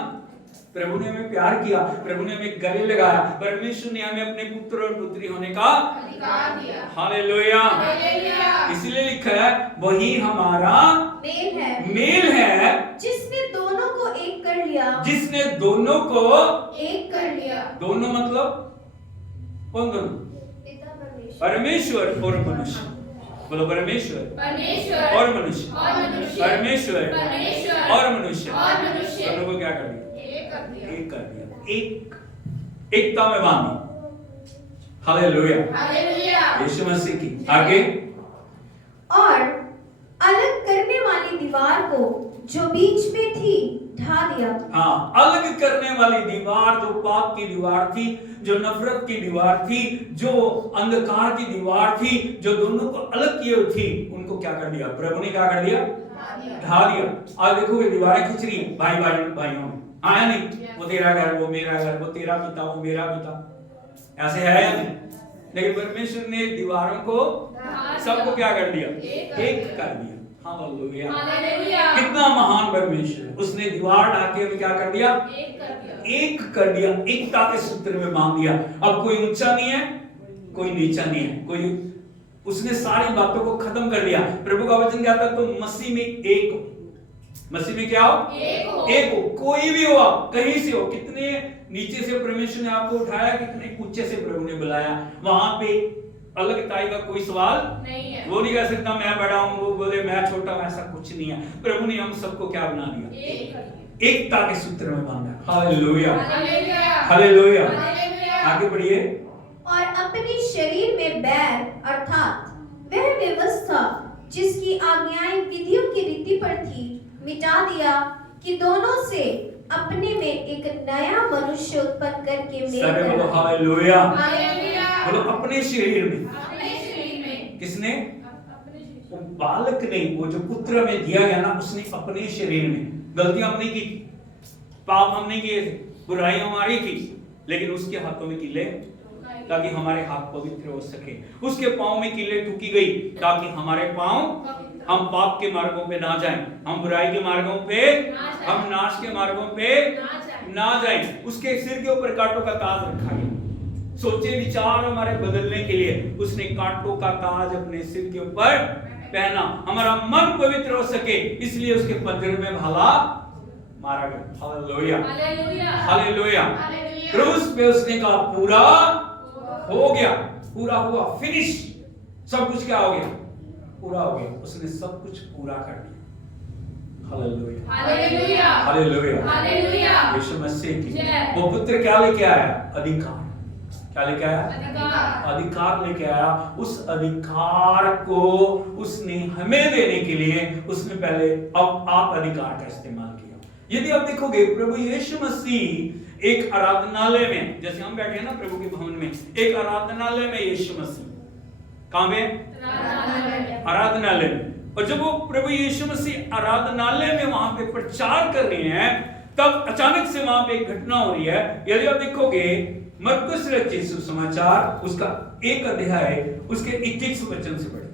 प्रभु ने हमें प्यार किया, प्रभु ने हमें गले लगाया, परमेश्वर ने हमें अपने पुत्र और पुत्री होने का अधिकार दिया। हालेलुया। इसलिए लिखा है वही हमारा मेल है जिसने दोनों को एक कर लिया, जिसने दोनों को एक कर लिया। दोनों मतलब कौन दोनों? पिता परमेश्वर, परमेश्वर और मनुष्य। बोलो परमेश्वर परमेश्वर और मनुष्य, और मनुष्य, परमेश्वर परमेश्वर और मनुष्य, और मनुष्य दोनों को क्या कर दिया? एक कर दिया। एक कर दिया, एक एकता में बांधी। Hallelujah, hallelujah. यीशु मसीह की। आगे और अलग करने वाली दीवार को जो बीच में थी ढा दिया। हाँ, अलग करने वाली दीवार जो पाप की दीवार थी, जो नफरत की दीवार थी, जो अंधकार की दीवार थी, जो दोनों को अलग किए थी, उनको क्या कर दिया? प्रभु ने क्या कर दिया? ढा दिया। आज देखोगे दीवारें खिंच रही है भाइयों में, आया नहीं? वो तेरा घर, वो मेरा घर, वो तेरा पिता, वो मेरा पिता, ऐसे है या नहीं? लेकिन परमेश्वर ने दीवारों को सबको क्या कर दिया? एक कर दिया। Hallelujah, hallelujah. कितना महान परमेश्वर। उसने दीवार ढा के हमें क्या कर दिया? एक कर दिया। एक कर दिया, एकता के सूत्र में बांध दिया। अब कोई ऊंचा नहीं है, कोई नीचा नहीं है, कोई, उसने सारी बातों को खत्म कर दिया। प्रभु का वचन कहता है तो मसीह में एक हो। मसीह में क्या हो? एक हो। कोई भी हो, आप कहीं से हो, कितने नीचे से परमेश्वर ने आपको उठाया, कितने ऊंचे से प्रभु ने बुलाया, वहां पे अलगताई का कोई सवाल नहीं है। वो नहीं कह सकता मैं बड़ा हूं, वो बोले मैं छोटा हूं, ऐसा कुछ नहीं है। प्रभु ने हम सबको क्या बना दिया? एक कर दिया। एकता के सूत्र में बांधा। Hallelujah, hallelujah. हालेलुया। हालेलुया। आगे बढ़िए। और अपने शरीर में बैर अर्थात वह व्यवस्था जिसकी आज्ञाएं विधियों की रीति पर थी मिटा दिया, कि दोनों से अपने में एक नया मनुष्य उत्पन्न करके मेल सारे बोलो बना। हालेलुया। हालेलुया। बोलो अपने शरीर में। अपने शरीर में। किसने? अपने शरीर वो बालक ने, वो जो पुत्र में दिया गया ना, उसने अपने शरीर में। गलतियां हमने की, पाप हमने किए थे, बुराई हमारी की, लेकिन उसके हाथों में कीले ताकि हमारे हाथ पवित्र हो सके। उसके पांव में कीले ठुकी गई ताकि हमारे पांव, हम पाप के मार्गों पे ना जाएं, हम बुराई के मार्गों पे, हम नाश के मार्गों पे ना जाएं। उसके सिर के ऊपर कांटों का ताज रखा गया। सोचे विचार हमारे बदलने के लिए उसने कांटों का ताज अपने सिर के ऊपर पहना, हमारा मन पवित्र हो सके, इसलिए उसके पंजर में भाला मारा गया। Hallelujah, hallelujah. हालेलुया। हालेलुया। क्रूस पे उसने कहा पूरा हो गया, पूरा हुआ, फिनिश, सब कुछ क्या हो गया? पूरा हो गया। उसने सब कुछ पूरा कर दिया। Hallelujah, hallelujah. Hallelujah, hallelujah. Yeshu Masih की। जय। वो पुत्र क्या लेके आया? अधिकार। क्या लेके आया? अधिकार। अधिकार लेके आया। उस अधिकार को उसने हमें देने के लिए उसने पहले अब आप अधिकार का इस्तेमाल किया। यदि आप देखोगे प्रभु यीशु मसीह एक आराधनालय में, जैसे हम बैठे हैं ना प्रभु के भवन में, एक आराधनालय में यीशु मसीह कहां में? आराधनालय में। और जब वो प्रभु यीशु मसीह आराधनालय में वहां पे प्रचार कर रहे हैं, तब अचानक से वहां पे एक घटना हो रही है। यदि आप देखोगे मरकुस रचित सुसमाचार उसका 1 अध्याय उसके 21 वचन से पढ़े।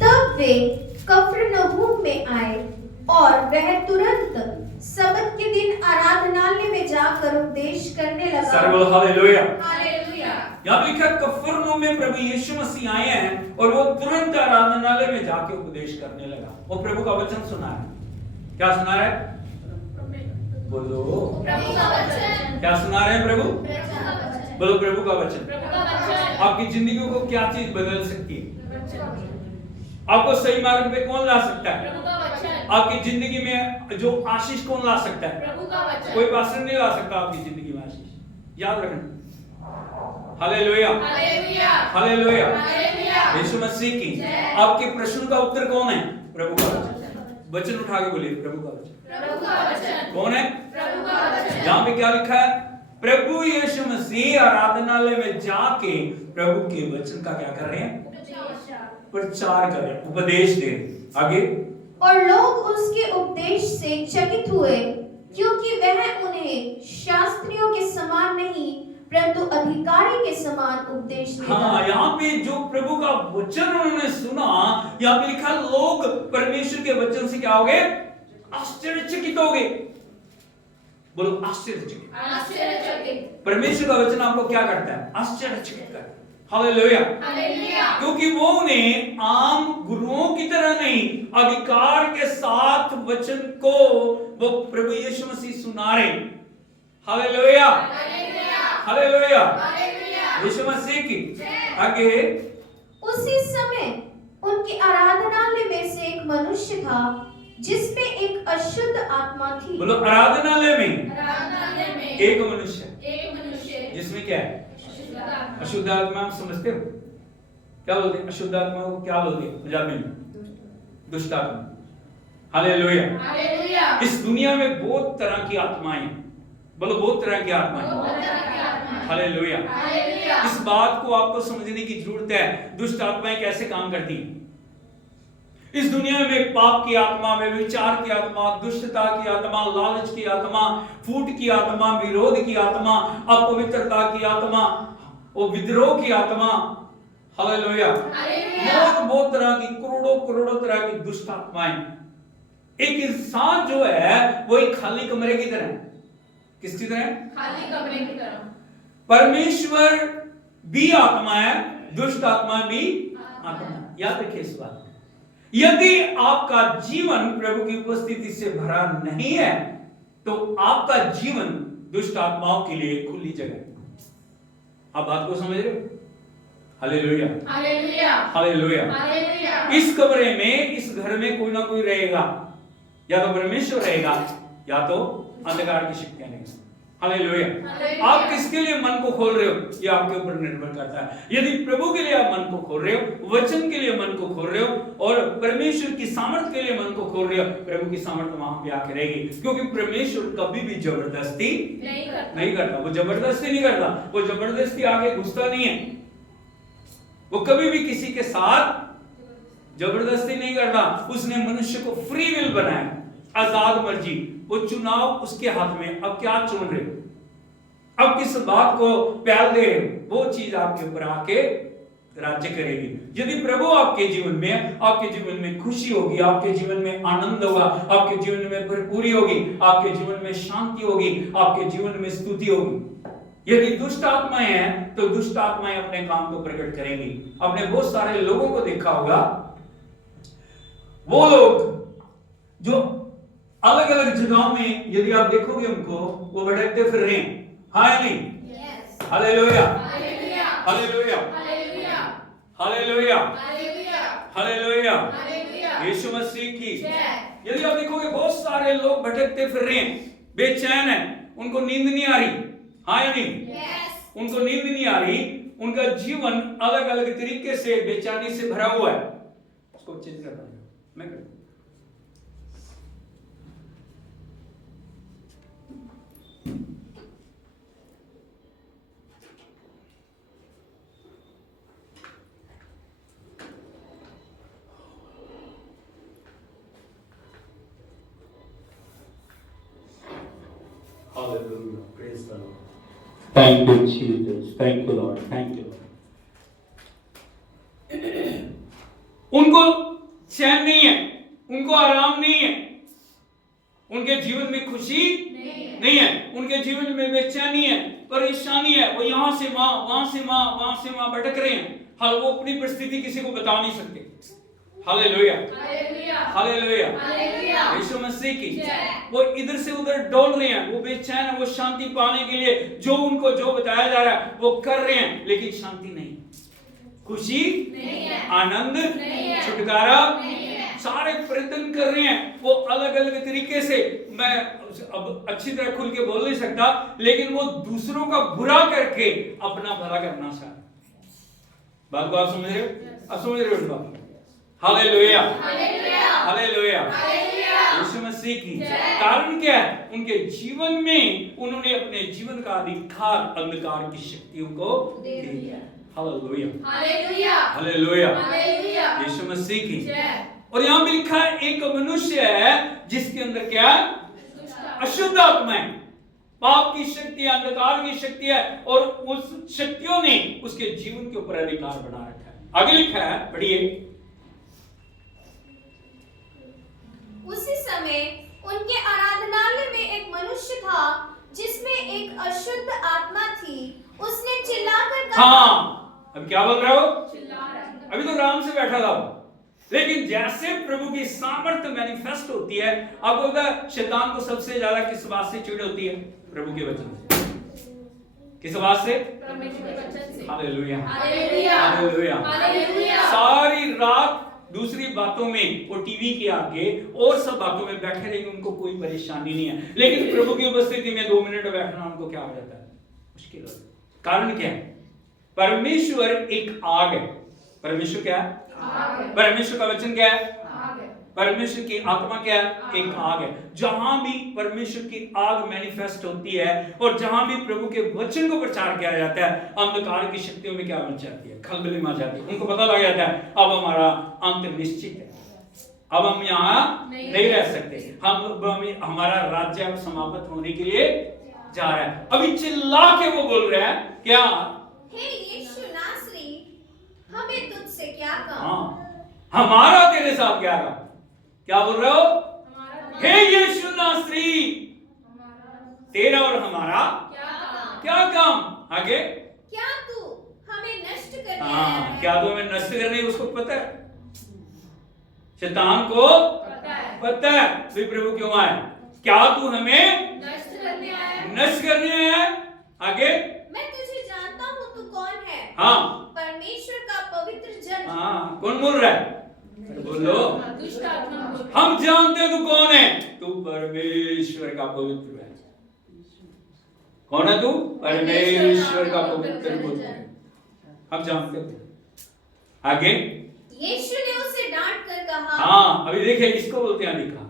तब वे कफरनहूम में आए और वह तुरंत सबत के दिन आराधनालय में जाकर उपदेश करने लगा। सर्व हालेलुया। हालेलुया। यहाँ पे लिखा कफरनहूम में प्रभु यीशु मसीह आए हैं और वो तुरंत आराधनालय में जाके उपदेश करने लगा। वो प्रभु का वचन सुना है। क्या सुना है? बोलो प्रभु का वचन। क्या सुना रहे हैं प्रभु? प्रभु का वचन। बोलो प्रभु का वचन। प्रभु का वचन। आपकी जिंदगी को क्या चीज बदल सकती है? वचन। आपको सही मार्ग पे कौन ला सकता है? प्रभु का वचन। आपकी जिंदगी में जो आशीष कौन ला सकता है? प्रभु का वचन। कोई पास्टर नहीं ला सकता आपकी जिंदगी में आशीष। याद रखना। Hallelujah, hallelujah. Hallelujah. Hallelujah. Yeshu Masih की। जय। आपके प्रश्न का उत्तर कौन है? प्रभु का वचन। वचन उठा के बोलिए प्रभु का वचन। प्रभु का वचन। कौन है? प्रभु का वचन। यहाँ पे क्या लिखा है? प्रभु यीशु मसीह आराधनालय में जाके प्रभु के वचन का क्या कर रहे हैं? प्रचार कर रहे हैं, उपदेश दे रहे हैं। आगे, और लोग उसके उपदेश से चकित हुए, क्योंकि वह उन्हें शास्त्रियों के समान नहीं परंतु अधिकारी के समान उपदेश देता। हाँ, यहाँ पे जो प्रभु का वचन उन्होंने सुना, यहाँ पे लिखा लोग परमेश्वर के वचन से क्या हो गए? आश्चर्यचकित हो गए। बोलो आश्चर्यचकित। आश्चर्यचकित। परमेश्वर का वचन आपको क्या करता है? आश्चर्यचकित करता है। हालेलुया। हालेलुया। क्योंकि वो उन्हें आम गुरुओं की तरह नहीं, अधिकार के साथ वचन को वो प्रभु यीशु मसीह सुना रहे। हालेलुया। हालेलुया। यीशु मसीह की। आगे, उसी समय उनके आराधनालय में से एक मनुष्य था जिसमें एक अशुद्ध आत्मा थी। बोलो आराधनालय में आराधनालय में एक मनुष्य जिसमें क्या है? अशुद्ध आत्मा। आप समझते हो क्या बोलते हैं? अशुद्ध आत्मा को क्या बोलते हैं पंजाबी में? दुष्ट आत्मा। हालेलुया। हालेलुया। इस दुनिया में बहुत तरह की आत्माएं हैं। बोलो बहुत तरह की आत्माएं। हालेलुया। हालेलुया। इस बात को आपको समझने की जरूरत है, दुष्ट आत्माएं कैसे काम करती हैं। इस दुनिया में पाप की आत्मा, में विचार की आत्मा, दुष्टता की आत्मा, लालच की आत्मा, फूट की आत्मा, विरोध की आत्मा, अपवित्रता की आत्मा, और विद्रोह की आत्मा। हालेलुया। बहुत तरह की, करोड़ों तरह की दुष्ट आत्माएं। एक इंसान जो है वो एक खाली कमरे की तरह है। किसकी तरह? खाली कमरे की तरह। परमेश्वर भी आत्मा है, दुष्ट आत्मा भी आत्मा है। याद रखिए इस बात। यदि आपका जीवन प्रभु की उपस्थिति से भरा नहीं है तो आपका जीवन दुष्ट आत्माओं के लिए खुली जगह है। आप बात को समझ रहे हो? हालेलुया। हालेलुया। हालेलुया। हालेलुया। इस कमरे में, इस घर में कोई ना कोई रहेगा, या तो परमेश्वर रहेगा या तो अंधकार की शक्तियां रहेंगी। हालेलुया। आप किसके लिए मन को खोल रहे हो ये आपके ऊपर निर्भर करता है। यदि प्रभु के लिए आप मन को खोल रहे हो, वचन के लिए मन को खोल रहे हो और परमेश्वर की सामर्थ के लिए मन को खोल रहे हो, प्रभु की सामर्थ वहां पे आके रहेगी। क्योंकि परमेश्वर कभी भी जबरदस्ती नहीं करता। वो जबरदस्ती नहीं करता, वो जबरदस्ती आगे घुसता नहीं है। वो कभी भी किसी के साथ जबरदस्ती नहीं करता। उसने मनुष्य को फ्री विल बनाया, आजाद मर्जी। वो चुनाव उसके हाथ में। अब क्या चुन रहे हो, अब किस बात को प्याल दे रहे हो, वो चीज आपके ऊपर आके राज्य करेगी। यदि प्रभु आपके जीवन में, आपके जीवन में खुशी होगी, आपके जीवन में आनंद होगा, आपके जीवन में भरपूरी होगी, आपके जीवन में शांति होगी, आपके जीवन में स्तुति होगी। यदि दुष्ट आत्माएं हैं तो दुष्ट आत्माएं अपने काम को प्रकट करेंगी। आपने बहुत सारे लोगों को देखा होगा, वो लोग जो अलग अलग जगहों में, यदि आप देखोगे उनको, वो भटकते फिर रहे हैं। हाँ या नहीं? Hallelujah. Hallelujah. Hallelujah. Hallelujah. Yeshu Masih की। यदि आप देखोगे बहुत सारे लोग भटकते फिर रहे हैं, बेचैन है, उनको नींद नहीं आ रही। हाँ या नहीं? उनको नींद नहीं आ रही, उनका जीवन अलग अलग तरीके से बेचैनी से भरा हुआ है। उसको चेंज करता हूं मैं। Hallelujah. Praise the Lord. Thank you, Jesus. Thank you, Lord. Thank you, Lord. उनको चैन नहीं है, उनको आराम नहीं है, उनके जीवन में खुशी नहीं है, उनके जीवन में बेचैनी है, परेशानी है। वो यहां से वहां, वहां से वहां, वहां से वहां भटक रहे हैं। हाँ, वो अपनी परिस्थिति किसी को बता नहीं सकते। हालेलुया। हालेलुया। यीशु मसीह की। वो इधर से उधर डोल रहे हैं, वो बेचैन है, वो शांति पाने के लिए जो उनको जो बताया जा रहा है वो कर रहे हैं, लेकिन शांति नहीं, खुशी नहीं है, आनंद नहीं है, छुटकारा नहीं है। सारे प्रयत्न कर रहे हैं वो अलग अलग तरीके से। मैं अब अच्छी तरह खुल के बोल नहीं सकता, लेकिन वो दूसरों का बुरा करके अपना भला करना चाहते। बात को आप समझ रहे हो? आप समझ रहे हो बात? हालेलुया। हालेलुया। यीशु मसीह की। कारण क्या है? उनके जीवन में उन्होंने अपने जीवन का अधिकार अंधकार की शक्तियों को दे दिया। Hallelujah hallelujah hallelujah hallelujah Yeshu Masih की। जय। और यहाँ भी लिखा है एक मनुष्य है जिसके अंदर क्या है? अशुद्ध आत्मा है, पाप की शक्ति है, अंधकार की शक्ति है, और उस शक्तियों ने उसके जीवन के ऊपर अधिकार बना रखा है। आगे लिखा है, पढ़िए। उसी समय उनके आराधनालय में एक मनुष्य था जिसमें एक अशुद्ध आत्मा थी। उसने चिल्लाकर कहा, हाँ, अब क्या बोल रहे हो? चिल्ला रहा है। अभी तो आराम से बैठा था, लेकिन जैसे प्रभु की सामर्थ्य मैनिफेस्ट होती है, अब बोलता है शैतान को सबसे ज्यादा किस बात से चिढ़ होती है? प्रभु के वचन से। किस बात से? परमेश्वर के वचन से। Hallelujah hallelujah hallelujah hallelujah. सारी रात दूसरी बातों में, वो टीवी के आगे और सब बातों में बैठे रहेंगे, उनको कोई परेशानी नहीं है, लेकिन प्रभु की उपस्थिति में 2 मिनट बैठना उनको क्या हो जाता है? मुश्किल होता है। कारण क्या है? परमेश्वर एक आग है। परमेश्वर क्या है? आग है। परमेश्वर का वचन क्या है? आग है। परमेश्वर की आत्मा क्या है? एक आग है। जहां भी परमेश्वर की आग मैनिफेस्ट होती है और जहां भी प्रभु के वचन को प्रचार किया जाता है, अंधकार की शक्तियों में क्या बन जाती है? खलबली मच जाती है। उनको पता लग जाता है अब हमारा अंत निश्चित है, अब हम यहाँ नहीं रह सकते, हमारा राज्य अब समाप्त होने के लिए जा रहा है। अभी चिल्ला के वो बोल रहे हैं क्या? हे यीशु नासरी, हमें तुझसे क्या काम? हाँ, हमारा तेरे साथ क्या काम? क्या बोल रहे हो? हमारा हे यीशु नासरी, तेरा और हमारा क्या काम? क्या काम? आगे क्या तू हमें नष्ट करने आया हाँ, है? क्या तो हमें नष्ट करने उसको पता है, शैतान को पता है। पता है भी प्रभु क्यों आए। क्या तू हमें नष्ट करने आया है। नष्ट करने आया? आगे मैं तुझे जानता हूँ तू कौन है। हाँ परमेश्वर का पवित्र जन। हाँ, कौन बोल रहा है? बोलो, दुष्ट आत्मा बोल रही है। हम जानते हैं तू कौन है। तू परमेश्वर का पवित्र है। कौन है तू? परमेश्वर का पवित्र पुत्र है। हम जानते हैं। आगे यीशु ने उसे डांट कर कहा, हाँ, अभी देखिए इसको बोलते हैं अधिकार।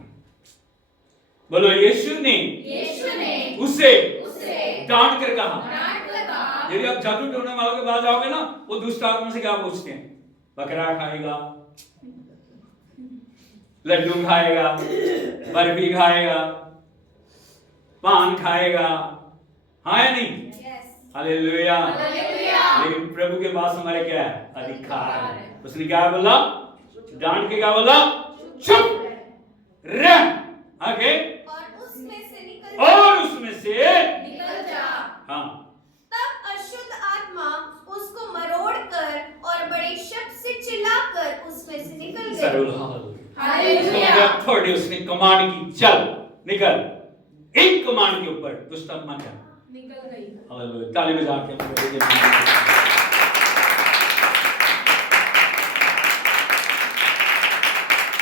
बोलो, यीशु ने उसे डांट कर कहा। डांट कर कहा। यदि आप जादू टोने वालों के पास जाओगे ना, वो दुष्ट आत्मा से क्या पूछते हैं? बकरा खाएगा, लड्डू खाएगा, बर्फी खाएगा, पान खाएगा, हाँ या नहीं? हालेलुया। हालेलुया। लेकिन प्रभु के पास हमारे क्या है? अधिकार है। उसने क्या बोला? डांट के क्या बोला? चुप रह। आगे और उसमें से निकल जा। हाँ, तब अशुद्ध आत्मा उसको मरोड़कर और बड़े शब्द से चिल्लाकर उसमें से निकल गई। हालेलुया। थोड़ी उसने कमांड की, चल निकल। एक कमांड के ऊपर दुष्ट आत्मा क्या? निकल गई। हालेलुया। ताली बजा के हम प्रभु के नाम में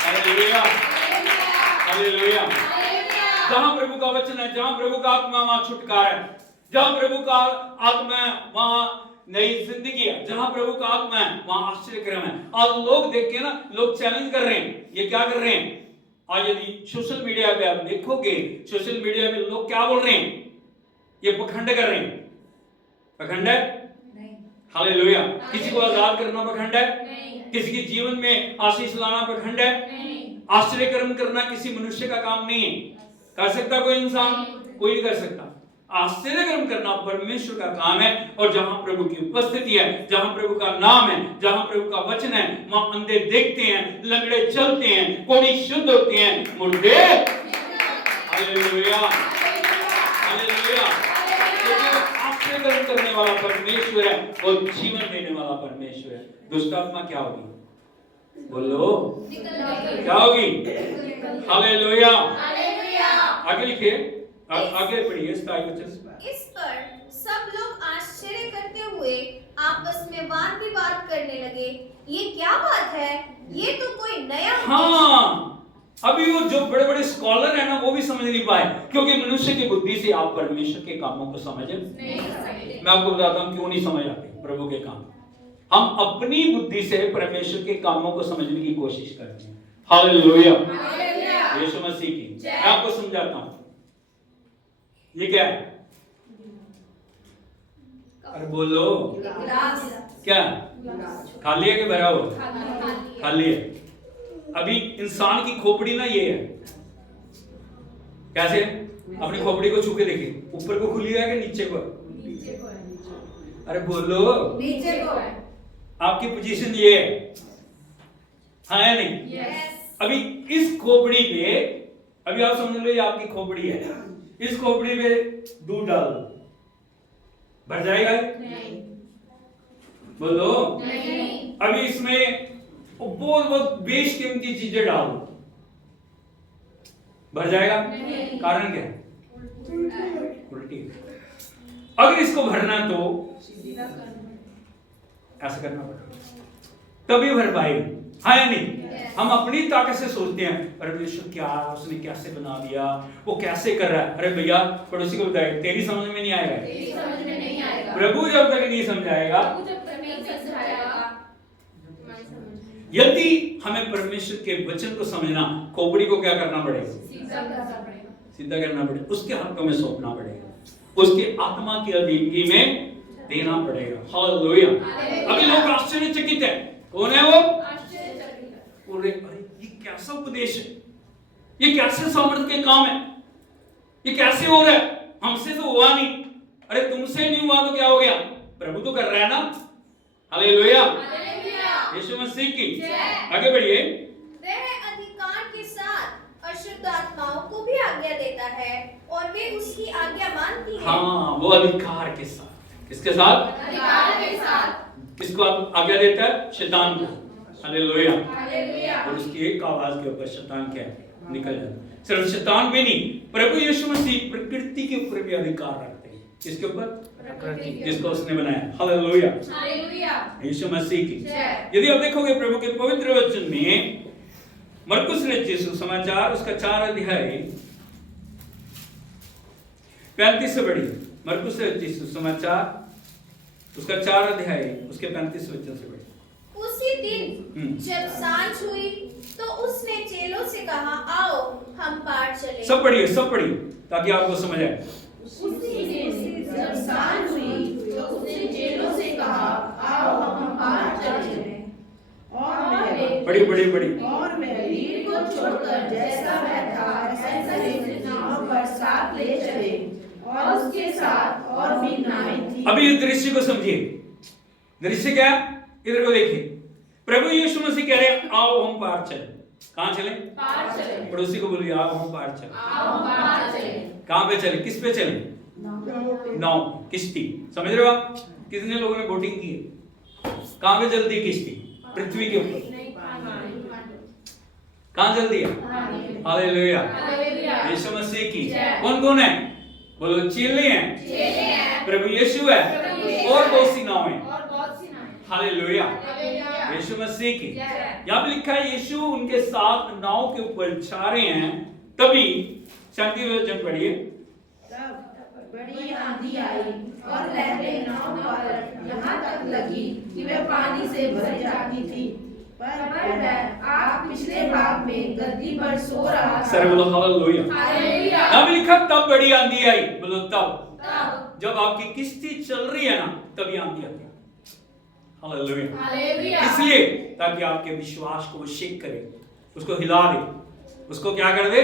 हालेलुया हालेलुया। जहां प्रभु का वचन है, जहां प्रभु का आत्मा, वहां छुटकारा है। जहां प्रभु का आत्मा है वहां नई जिंदगी है। जहां प्रभु का आत्मा है वहां आश्चर्यक्रम है। आज लोग देख के ना, लोग चैलेंज कर रहे हैं। ये क्या कर रहे हैं? आज यदि सोशल मीडिया पे आप देखोगे, सोशल मीडिया पे लोग क्या बोल रहे हैं? ये पखंड कर रहे हैं। पखंड है? हालेलुया। किसी को आजाद करना पखंड है? किसी के जीवन में आशीष लाना पखंड है? आश्चर्यक्रम करना किसी मनुष्य का काम नहीं है। कर सकता कोई इंसान? कोई नहीं कर सकता। आश्चर्यक्रम करना परमेश्वर का काम है। और जहां प्रभु की उपस्थिति है, जहां प्रभु का नाम है, जहां प्रभु का वचन है, वहां अंधे देखते हैं, लंगड़े चलते हैं, कोढ़ी शुद्ध होते हैं, मुर्दे। Hallelujah hallelujah. आश्चर्यक्रम करने वाला परमेश्वर है और जीवन देने वाला परमेश्वर है। दुष्ट आत्मा क्या होगी? बोलो, क्या होगी? हालेलुया। आगे लिखिए, आगे पढ़िए। इस पर सब लोग आश्चर्य करते हुए आपस में वाद विवाद करने लगे। ये क्या बात है? ये तो कोई नया हाँ, अभी वो जो बड़े बड़े स्कॉलर है ना, वो भी समझ नहीं पाए, क्योंकि मनुष्य की बुद्धि से आप परमेश्वर के कामों को समझ नहीं सकते। मैं आपको बताता हूँ क्यों नहीं समझ आते प्रभु के काम। हम अपनी बुद्धि से परमेश्वर के कामों को समझने की कोशिश करते हैं। हालेलुया यीशु मसीह की। मैं आपको समझाता हूँ। ये क्या है? अरे बोलो, क्या खाली है कि भरा हुआ? खाली है। अभी इंसान की खोपड़ी ना ये है, कैसे? अपनी खोपड़ी को छू के देखिए, ऊपर को खुली है कि नीचे को? अरे बोलो, नीचे को है। आपकी पोजीशन ये है, हाँ या नहीं? अभी इस खोपड़ी पे, अभी आप समझ लो ये आपकी खोपड़ी है, इस खोपड़ी पे दूध डाल दो, भर जाएगा? नहीं। बोलो। नहीं। अभी इसमें बहुत बहुत बेशकीमती चीजें डाल दो, भर जाएगा? नहीं। कारण क्या है? उल्टी। अगर इसको भरना तो ऐसा करना पड़ेगा, तभी भर पाएगी, हाँ या नहीं? हम अपनी ताकत से सोचते हैं, अरे परमेश्वर क्या, उसने कैसे बना दिया, वो कैसे कर रहा है। अरे भैया पड़ोसी को बताए, तेरी समझ में नहीं आएगा, तेरी समझ में नहीं आएगा। प्रभु जब तक नहीं समझाएगा, प्रभु जब तक नहीं समझाएगा, हमारी समझ यदि हमें परमेश्वर के वचन को समझना, खोपड़ी को क्या करना पड़ेगा? सीधा करना पड़ेगा। सीधा करना पड़ेगा, उसके हाथों में सौंपना पड़ेगा, उसके आत्मा की अधीनगी में देना पड़ेगा। हालेलुया। अभी लोग आश्चर्यचकित है, कौन है वो? आश्चर्यचकित है। अरे ये कैसा उपदेश है, ये कैसे सामर्थ के काम है, ये कैसे हो रहा है, हमसे तो हुआ नहीं। अरे तुमसे नहीं हुआ तो क्या हो गया? प्रभु तो कर रहा है ना। हालेलुया। हालेलुया। यीशु मसीह की जय। आगे बढ़िए। वह अधिकार के साथ अशुद्ध आत्माओं को भी आज्ञा देता है और वे उसकी आज्ञा मानती हैं। हाँ, वो अधिकार के साथ, किसके साथ? अधिकार के साथ। किसको आज्ञा देता है? शैतान को। हालेलुया। हालेलुया। और उसकी एक आवाज के ऊपर शैतान क्या है? निकल जाता है। सिर्फ शैतान भी नहीं, प्रभु यीशु मसीह प्रकृति के ऊपर भी अधिकार रखते हैं। किसके ऊपर? प्रकृति के जिसको उसने बनाया। हालेलुया। हालेलुया। यीशु मसीह की। जय। यदि आप देखोगे प्रभु के पवित्र वचन में, मरकुस रचित सुसमाचार उसका 4 अध्याय 35 से बढ़िए। मरकुस रचित सुसमाचार उसका 4 अध्याय उसके 35 वचन से बढ़िए। उसी दिन जब सांझ हुई तो उसने चेलों से कहा, आओ हम पार चलें। सब पढ़िए ताकि आपको समझ आए। उसी दिन जब सांझ हुई तो उसने चेलों से कहा, आओ हम पार चलें। और वे और वे भीड़ को छोड़कर जैसा वह था ऐसा ही नाव पर साथ ले चले, और उसके साथ और भी नावें थी। अभी इस दृश्य को समझिए। दृश्य क्या है? इधर को देखिए। प्रभु यीशु मसीह कह रहे हैं, आओ हम पार चलें। कहां चलें? पार चले। पड़ोसी को बोलिए, आओ हम पार चलें। आओ हम पार चले। कहां पे चलें? किस पे चलें? नाव, किश्ती। समझ रहे हो आप? कितने लोगों ने बोटिंग की है? कहां पे चलती है किश्ती? पृथ्वी के ऊपर। नहीं, पानी। कहां चलती है? पानी। हालेलुया। हालेलुया। यीशु मसीह की। जय। कौन कौन है? बोलो, चेले हैं, चेले हैं। प्रभु यीशु है, प्रभु यीशु और है। बहुत सी नाव हैं। और बहुत सी नावें। हालेलुया। हालेलुया। यीशु मसीह की। जय। यहाँ पे लिखा है, यीशु उनके साथ नाव के ऊपर जा रहे हैं, तभी 37 वचन पढ़िए। तब बड़ी आंधी आई और लहरें नाव पर यहाँ तक लगी कि वह पानी से भर जाती थी, पर वह आप पिछले भाग में गद्दी पर सो रहा था। सर बोलो हालेलुया। हालेलुया। यहाँ पे लिखा तब बड़ी आंधी आई। बोलो तब। तब। जब आपकी किश्ती चल रही है ना, तभी आंधी आती है। हालेलुया। हालेलुया। इसलिए ताकि आपके विश्वास को वो शेक करे, उसको हिला दे, उसको क्या कर दे?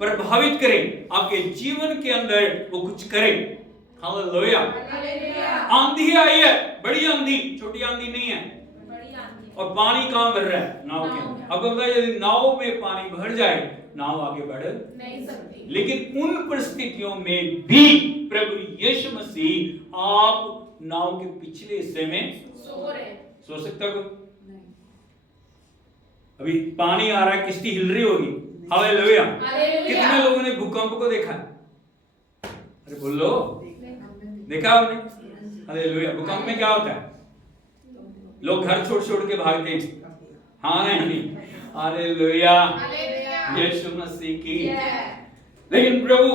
प्रभावित करे, आपके जीवन के अंदर वो कुछ करे। हालेलुया। हालेलुया। आंधी आई है, बड़ी आंधी, छोटी आंधी नहीं है। बड़ी आंधी। और पानी कहां भर रहा है? नाव के अंदर। आपको पता है, यदि नाव में पानी भर जाए, नाव आगे बढ़ नहीं सकती। लेकिन उन परिस्थितियों में भी प्रभु यीशु मसीह आप नाव के पिछले हिस्से में सो रहे। सो सकता कोई? अभी पानी आ रहा है, किश्ती हिल रही होगी। हालेलुया। हालेलुया। कितने लोगों ने भूकंप को देखा? अरे बोलो, देखा आपने? हालेलुया। भूकंप में क्या होता है? लोग घर छोड़ छोड़ के भागते हैं, हाँ नहीं? हालेलुया। हालेलुया। यीशु मसीह की। जय। लेकिन प्रभु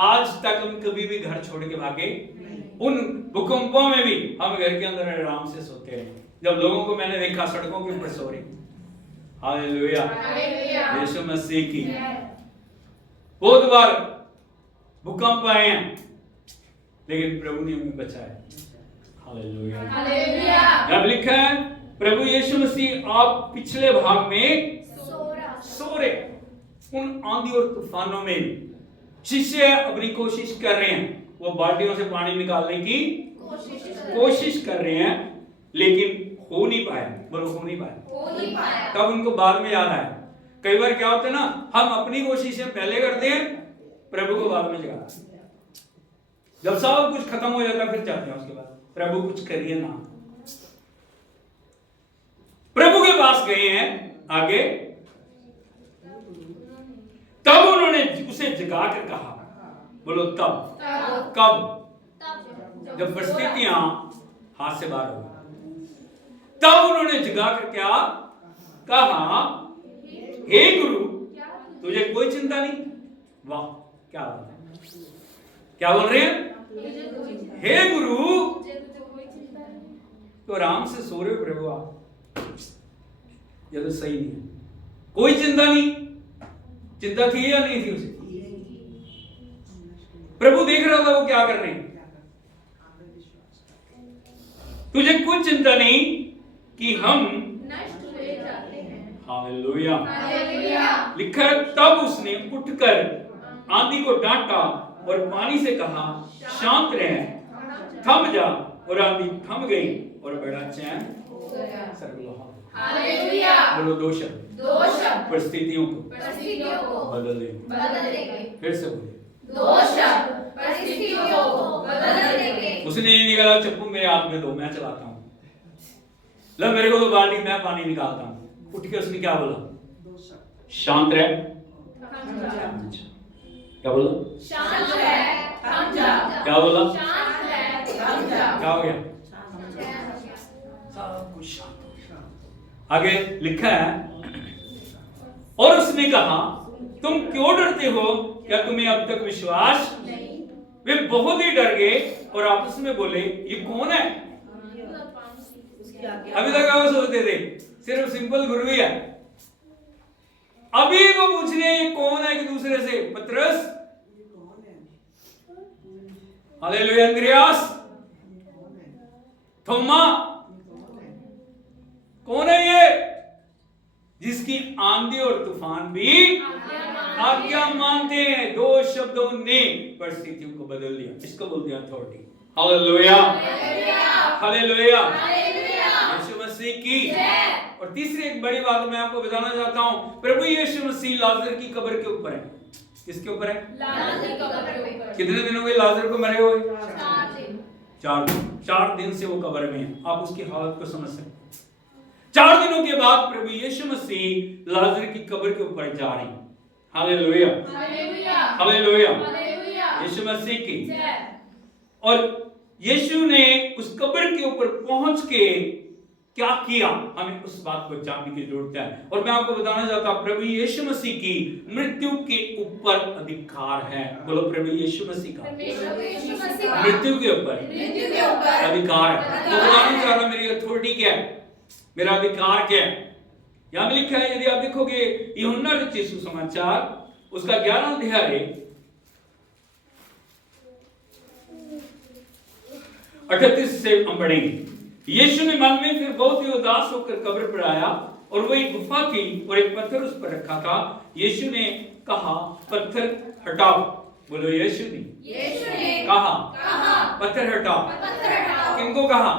आज तक हम कभी भी घर छोड़ के भागे? उन भूकंपों में भी हम घर के अंदर आराम से सोते रहे। जब लोगों को मैंने देखा सड़कों के ऊपर सो रहे। हालेलुया। हालेलुया। यीशु मसीह की। जय। बहुत बार भूकंप आए हैं, लेकिन प्रभु ने हमें बचाया। हालेलुया। हालेलुया। यहाँ लिखा है प्रभु यीशु मसीह आप पिछले भाग में सो रहे, उन आंधी और तूफानों में शिष्य अपनी कोशिश कर रहे हैं, वो बाल्टियों से पानी निकालने की कोशिश कर रहे हैं, लेकिन हो नहीं पाया। बोलो हो नहीं पाया। तब उनको बाद में याद आया। कई बार क्या होता है ना, हम अपनी कोशिशें पहले करते हैं, प्रभु को बाद में जगाते हैं। जब सब कुछ खत्म हो जाता है फिर चाहते हैं उसके बाद प्रभु कुछ करिए ना। प्रभु के पास गए हैं आगे, तब उन्होंने उसे जगा कर कहा। बोलो तब। कब? जब परिस्थितियां हाथ से बाहर हो गई, तब उन्होंने जगा कर क्या कहा, हे गुरु तुझे कोई चिंता नहीं। वाह क्या बात है, क्या बोल रहे हैं? हे गुरु, तो आराम से सो रहे हो प्रभु आप, ये तो सही नहीं है। कोई चिंता नहीं, चिंता थी या नहीं थी उसे? प्रभु देख रहा था वो क्या कर रहे हैं। तुझे कुछ चिंता नहीं कि हम नष्ट हुए जाते हैं। हालेलुया। हालेलुया। लिखा है तब उसने उठकर आंधी को डांटा और पानी से कहा शांत रह, थम जा, और आंधी थम गई और बड़ा चैन। हालेलुया। बोलो दो शब्द परिस्थितियों को बदल देंगे। फिर से बोलिए, दो शब्द परिस्थितियों को बदल देंगे। उसने ये निकाला चप्पू मेरे हाथ में दो, मैं चलाता हूँ, लो मेरे को तो बाल्टी, मैं पानी निकालता हूँ। उठ के उसने क्या बोला, शांत रह। क्या बोला? शांत रह, थम जा। क्या बोला? शांत रह, थम जा। क्या हो गया? सब कुछ शांत हो गया। आगे लिखा है और उसने कहा तुम क्यों डरते हो, क्या तुम्हें अब तक विश्वास नहीं? वे बहुत ही डर गए और आपस में बोले ये कौन है? अभी तक वो सोचते थे सिर्फ सिंपल गुरु ही है, अभी वो पूछ रहे हैं ये कौन है एक दूसरे से। पतरस, हालेलुया, अंद्रियास, थोमा, कौन है ये जिसकी आंधी और तूफान भी आज्ञा मानते हैं? दो शब्दों ने परिस्थितियों को बदल दिया। इसको बोलते हैं authority. Hallelujah, hallelujah, Yeshu Masih की। और तीसरी एक बड़ी बात मैं आपको बताना चाहता हूं, प्रभु यीशु मसीह लाजर की कब्र के ऊपर है। किसके ऊपर है? लाजर की कब्र के ऊपर। कितने दिन हो गए लाजर को मरे हुए? 4 दिन। 4 दिन। 4 दिन से वो कब्र में है। आप उसकी हालत को समझ सकते हैं। 4 दिनों के बाद प्रभु यीशु मसीह लाजर की कब्र के ऊपर जा रहे हैं। Hallelujah, hallelujah, hallelujah, hallelujah, Yeshu Masih की। जय। और यीशु ने उस कब्र के ऊपर पहुंच के क्या किया, हमें उस बात को जानने की जरूरत है। और मैं आपको बताना चाहता हूं प्रभु यीशु मसीह की मृत्यु के ऊपर अधिकार है। बोलो प्रभु यीशु मसीह का मृत्यु के ऊपर अधिकार है। तो बताना चाहता मेरी अथॉरिटी क्या है, मेरा अधिकार क्या है। यहां भी लिखा है, यदि आप देखोगे यूहन्ना रचित सुसमाचार उसका 11वां अध्याय 38 से हम पढ़ेंगे। यीशु ने मन में फिर बहुत ही उदास होकर कब्र पर आया और वो एक गुफा थी और एक पत्थर उस पर रखा था। यीशु ने कहा पत्थर हटाओ। बोलो यीशु ने कहा पत्थर हटाओ। किनको कहा?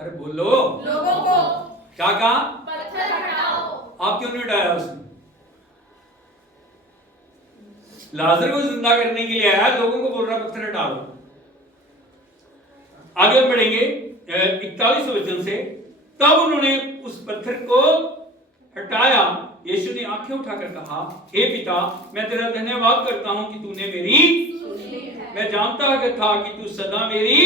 अरे बोलो, लोगों को। क्या कहा? पत्थर हटाओ। आप क्यों नहीं हटाया उसने? लाजर को जिंदा करने के लिए आया, लोगों को बोल रहा पत्थर हटा दो। आगे हम पढ़ेंगे 41 वचन से। तब उन्होंने उस पत्थर को हटाया। यीशु ने आंखें उठाकर कहा हे पिता, मैं तेरा धन्यवाद करता हूं कि तूने मेरी, मैं जानता था कि तू सदा मेरी,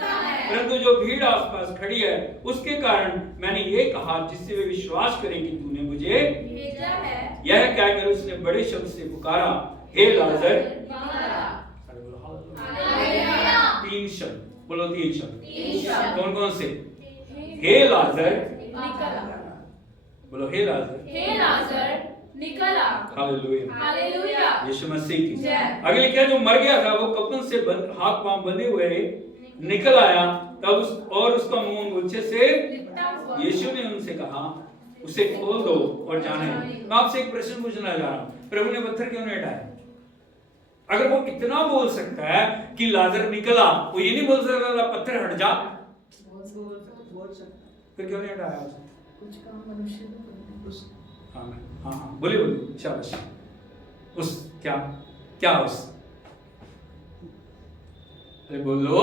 परंतु जो भीड़ आसपास खड़ी है उसके कारण मैंने ये कहा जिससे वे विश्वास करें कि तूने मुझे भेजा है। यह कहकर उसने बड़े शब्द से पुकारा हे लाजर। 3 शब्द, बोलो 3 शब्द। कौन कौन से? हे लाजर, बोलो हे लाजर, हे लाजर निकल आ। हालेलुया, हालेलुया, यीशु मसीह की। जय। आगे लिखा है जो मर गया था वो कफन से हाथ पांव बंधे हुए निकल आया और उसका मुंह मूछे से लिपटा हुआ। यीशु ने उनसे कहा उसे खोल दो और जाने दो। मैं आपसे एक प्रश्न पूछना जा रहा हूं, प्रभु ने पत्थर क्यों नहीं हटाया? अगर वो इतना बोल सकता है कि लाजर निकला, वो ये नहीं बोल सकता पत्थर हट जा, फिर क्यों नहीं हटाया उसे? कुछ काम मनुष्य को करना है। हाँ हाँ बोलिए बोलिए, शाबाश। उस क्या क्या उस, अरे बोलो।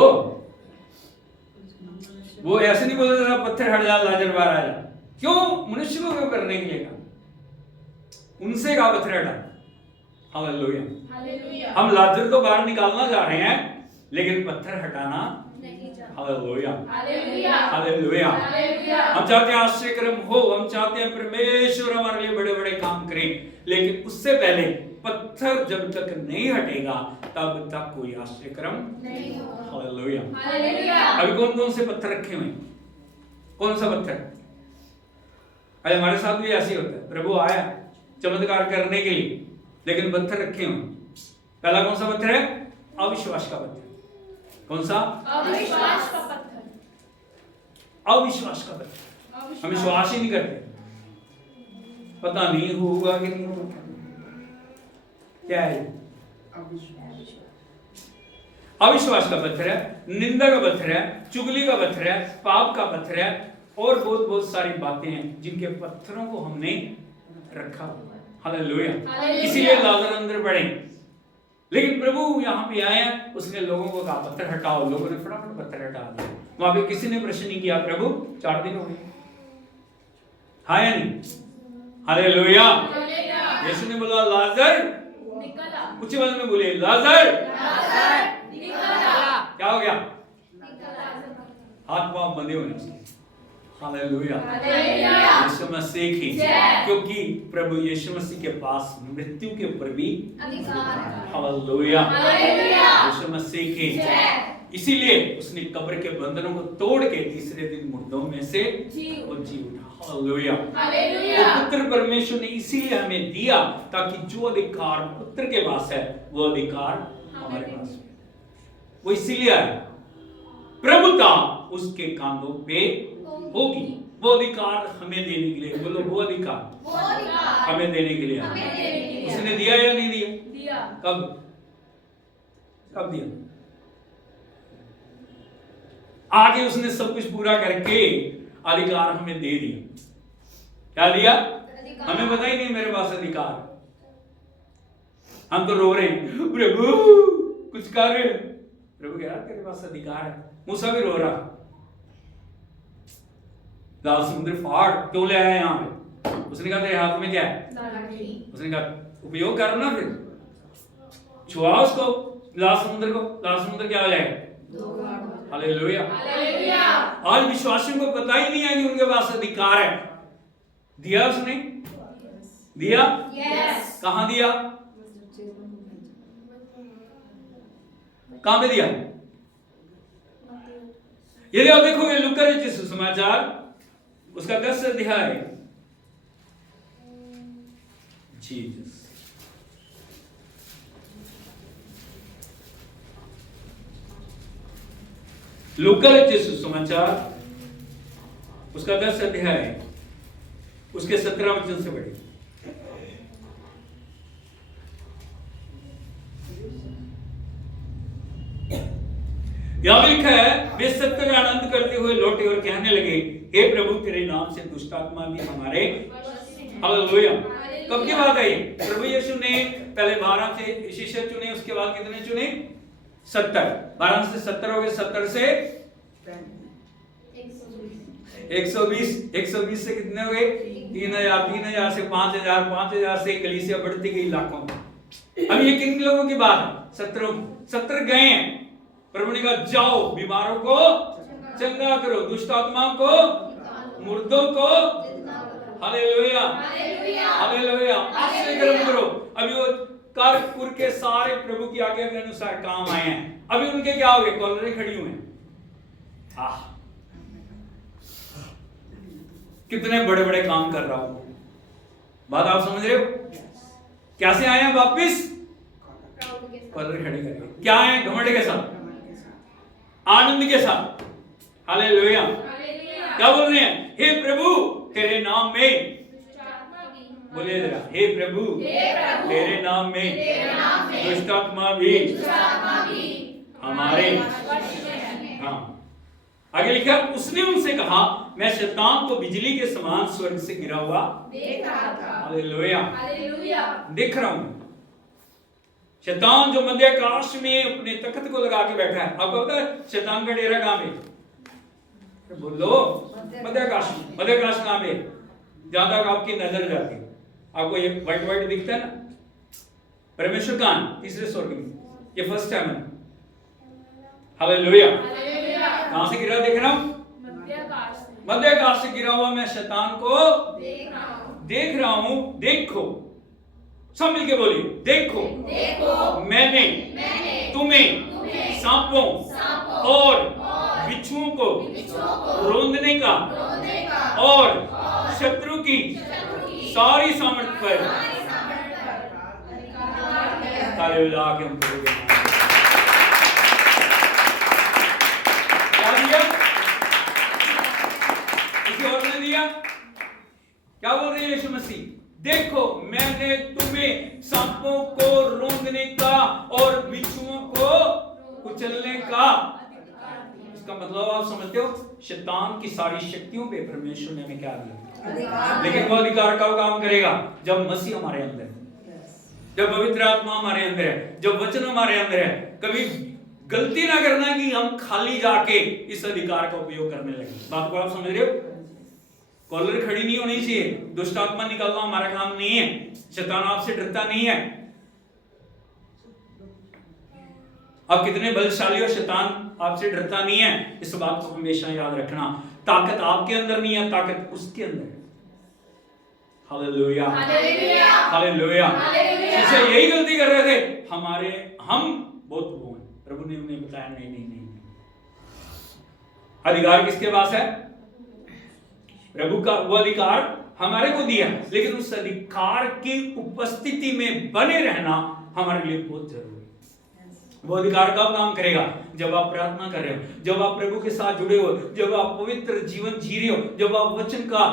वो ऐसे नहीं बोल रहा पत्थर हट जा लाजर बाहर आ जा, क्यों? मनुष्य को क्यों करने के लिए कहा? उनसे कहा पत्थर हटा। हालेलुया। हालेलुया। हम लाजर को बाहर निकालना चाह रहे हैं लेकिन पत्थर हटाना नहीं जा हालेलुया हालेलुया। हालेलुया। हालेलुया। हम चाहते हैं आश्चर्यक्रम हो, हम चाहते हैं परमेश्वर हमारे लिए बड़े बड़े काम करे, लेकिन उससे पहले पत्थर जब तक नहीं हटेगा तब तक कोई आश्चर्यक्रम नहीं होगा। हालेलुया। हालेलुया। अभी कौन कौन से पत्थर रखे हुए हैं? कौन सा पत्थर? अरे हमारे साथ भी ऐसे ही होता है, प्रभु आया चमत्कार करने के लिए लेकिन पत्थर रखे हुए। पहला कौन सा पत्थर है? अविश्वास का पत्थर। कौन सा? अविश्वास का पत्थर। अविश्वास का पत्थर। हम विश्वास ही नहीं करते, पता नहीं होगा कि नहीं होगा। क्या है? अविश्वास का पत्थर है, निंदा का पत्थर है, चुगली का पत्थर है, पाप का पत्थर है और बहुत बहुत सारी बातें हैं जिनके पत्थरों को हमने रखा। हालेलुया। हालेलुया। इसीलिए लाजर अंदर बढ़े, लेकिन प्रभु यहाँ पे आए, उसने लोगों को कहा पत्थर हटाओ, लोगों ने फटाफट पत्थर हटा दिया। वहां पे किसी ने प्रश्न नहीं किया, प्रभु 4 दिन हो गए, हाँ या नहीं? हालेलुया। हालेलुया। यीशु ने बोला लाजर निकला। उच्च आवाज में बोले लाजर लाजर निकला। क्या हो गया? निकला। हाथ पांव बंधे हुए हैं। हालेलुया। हालेलुया। यीशु मसीह की, जय। क्योंकि प्रभु यीशु मसीह के पास मृत्यु के ऊपर भी अधिकार है। हालेलुया। हालेलुया। यीशु मसीह की, जय। इसीलिए उसने कब्र के बंधनों को तोड़ के तीसरे दिन मुर्दों में से जी उठा। हालेलुया। हालेलुया। वो पुत्र परमेश्वर ने इसीलिए हमें दिया ताकि जो अधिकार पुत्र के पास है वो अधिकार हमारे पास है। वो इसीलिए है, प्रभुता उसके कांधों पे होगी। वो अधिकार हमें देने के लिए, बोलो वो अधिकार वो अधिकार हमें देने के लिए हमें देने के लिए। उसने दिया या नहीं दिया? दिया। कब कब दिया? आगे उसने सब कुछ पूरा करके अधिकार हमें दे दिया। क्या दिया? हमें पता ही नहीं मेरे पास अधिकार। हम तो रो रहे हैं, प्रभु कुछ कर। प्रभु कह रहा तेरे पास अधिकार है। मूसा भी रो रहा, लाल समुद्र फाड़ क्यों ले आया यहाँ पे? उसने कहा तेरे हाथ में क्या है? लाठी। उसने कहा उपयोग करना, फिर छुआ उसको लाल समुद्र को, लाल समुद्र क्या हो जाएगा? हालेलुया। हालेलुया। आज विश्वासियों को पता ही नहीं है कि उनके पास अधिकार है। दिया उसने? दिया? यस। कहां दिया? कहां पे दिया? यदि आप देखोगे लूका रचित सुसमाचार उसका 10 अध्याय, जीसस लूका रचित सुसमाचार उसका 10 अध्याय उसके 17 वचन से पढ़िए। यहां लिखा है वे सत्य का आनंद करते हुए लौटे और कहने लगे हे प्रभु तेरे नाम से दुष्ट आत्मा भी हमारे। हालेलुया। कब की बात है ये? प्रभु यीशु ने पहले 12 से शिष्य चुने, उसके बाद कितने चुने? 70। 12 से 70 हो गए, 70 से 120, 120 से कितने हो गए? 3000, 3000 से 5000, 5000 से कलीसिया बढ़ती गई लाखों में। अब ये किन लोगों की बात है? 70 गए हैं। प्रभु ने कहा जाओ बीमारों को चंगा करो, दुष्ट आत्माओं को, मुर्दों को। हालेलुया। हालेलुया। हालेलुया। आश्चर्य करो। अभी वो कारपुर के सारे प्रभु की आज्ञा के अनुसार काम आए हैं। अभी उनके क्या हो गए? कॉलरे खड़ी हुए हैं। कितने बड़े बड़े काम कर रहा हूं। बात आप समझ रहे हो? कैसे आए हैं वापिस? कॉलरे खड़े करके। क्या आए? घमंड के साथ, आनंद के साथ। हालेलुया। हालेलुया। क्या बोल रहे हैं? हे प्रभु तेरे नाम में, दुष्ट आत्मा भी, बोलिए जरा, हे प्रभु हे प्रभु, तेरे नाम में तेरे नाम में दुष्ट आत्मा भी दुष्ट आत्मा भी हमारे वश में है। हाँ। आगे लिखा, उसने उनसे कहा, मैं शैतान को बिजली के समान स्वर्ग से गिरा हुआ देख रहा था। Hallelujah, hallelujah. देख रहा हूं। शैतान जो मध्य आकाश में अपने तख्त को लगा के बैठा है, आपको पता है शैतान का डेरा कहां पे? बोलो, मध्य आकाश में। मध्य आकाश कहां पे? जहां तक आपकी नजर जाती है। आपको ये व्हाइट व्हाइट दिखता है ना, परमेश्वर कहां? तीसरे स्वर्ग में। ये फर्स्ट टाइम है। हालेलुया। हालेलुया। कहां से गिरा देख रहा हूं? मध्य आकाश से मध्य आकाश से गिरा हुआ मैं शैतान को देख रहा हूँ। देख रहा हूं। देखो, सब मिलके बोलिए, देखो देखो मैंने तुम्हें तुम्हें सांपों सांपों और और बिच्छुओं को बिच्छुओं को रोंदने का रोंदने का और और शत्रु की शत्रु की सारी सामर्थ पर सारी सामर्थ पर अधिकार दिया। ताली बजा के हम प्रभु के नाम में। क्या दिया? किसी और ने दिया? क्या बोल रहे हैं यीशु मसीह? देखो मैंने तुम्हें सांपों को रोंदने का और बिच्छुओं को कुचलने का। इसका मतलब आप समझते हो, शैतान की सारी शक्तियों पे परमेश्वर ने हमें क्या दिया? लेकिन वो अधिकार कब काम करेगा? जब मसीह हमारे अंदर है, जब पवित्र आत्मा हमारे अंदर है, जब वचन हमारे अंदर है। कभी गलती ना करना कि हम खाली जाके इस अधिकार का उपयोग करने लगे। बात को आप समझ रहे हो? कॉलर खड़ी नहीं होनी चाहिए। दुष्ट आत्मा निकालना हमारा काम नहीं है। शैतान आपसे डरता नहीं है। आप कितने बलशाली हो, शैतान आपसे डरता नहीं है। इस बात को हमेशा याद रखना। ताकत आपके अंदर नहीं है, ताकत उसके अंदर है। Hallelujah, hallelujah. हालेलुया। हालेलुया। शीशे यही गलती कर रहे थे हम बहुत वो हैं। प्रभु ने उन्हें बताया नहीं नहीं नहीं, अधिकार किसके पास है? प्रभु का वो अधिकार हमारे को दिया, लेकिन उस अधिकार की उपस्थिति में बने रहना हमारे लिए बहुत जरूरी है। वो अधिकार कब काम करेगा? जब आप प्रार्थना कर रहे हो, जब आप प्रभु के साथ जुड़े हो, जब आप पवित्र जीवन जी रहे हो, जब आप वचन का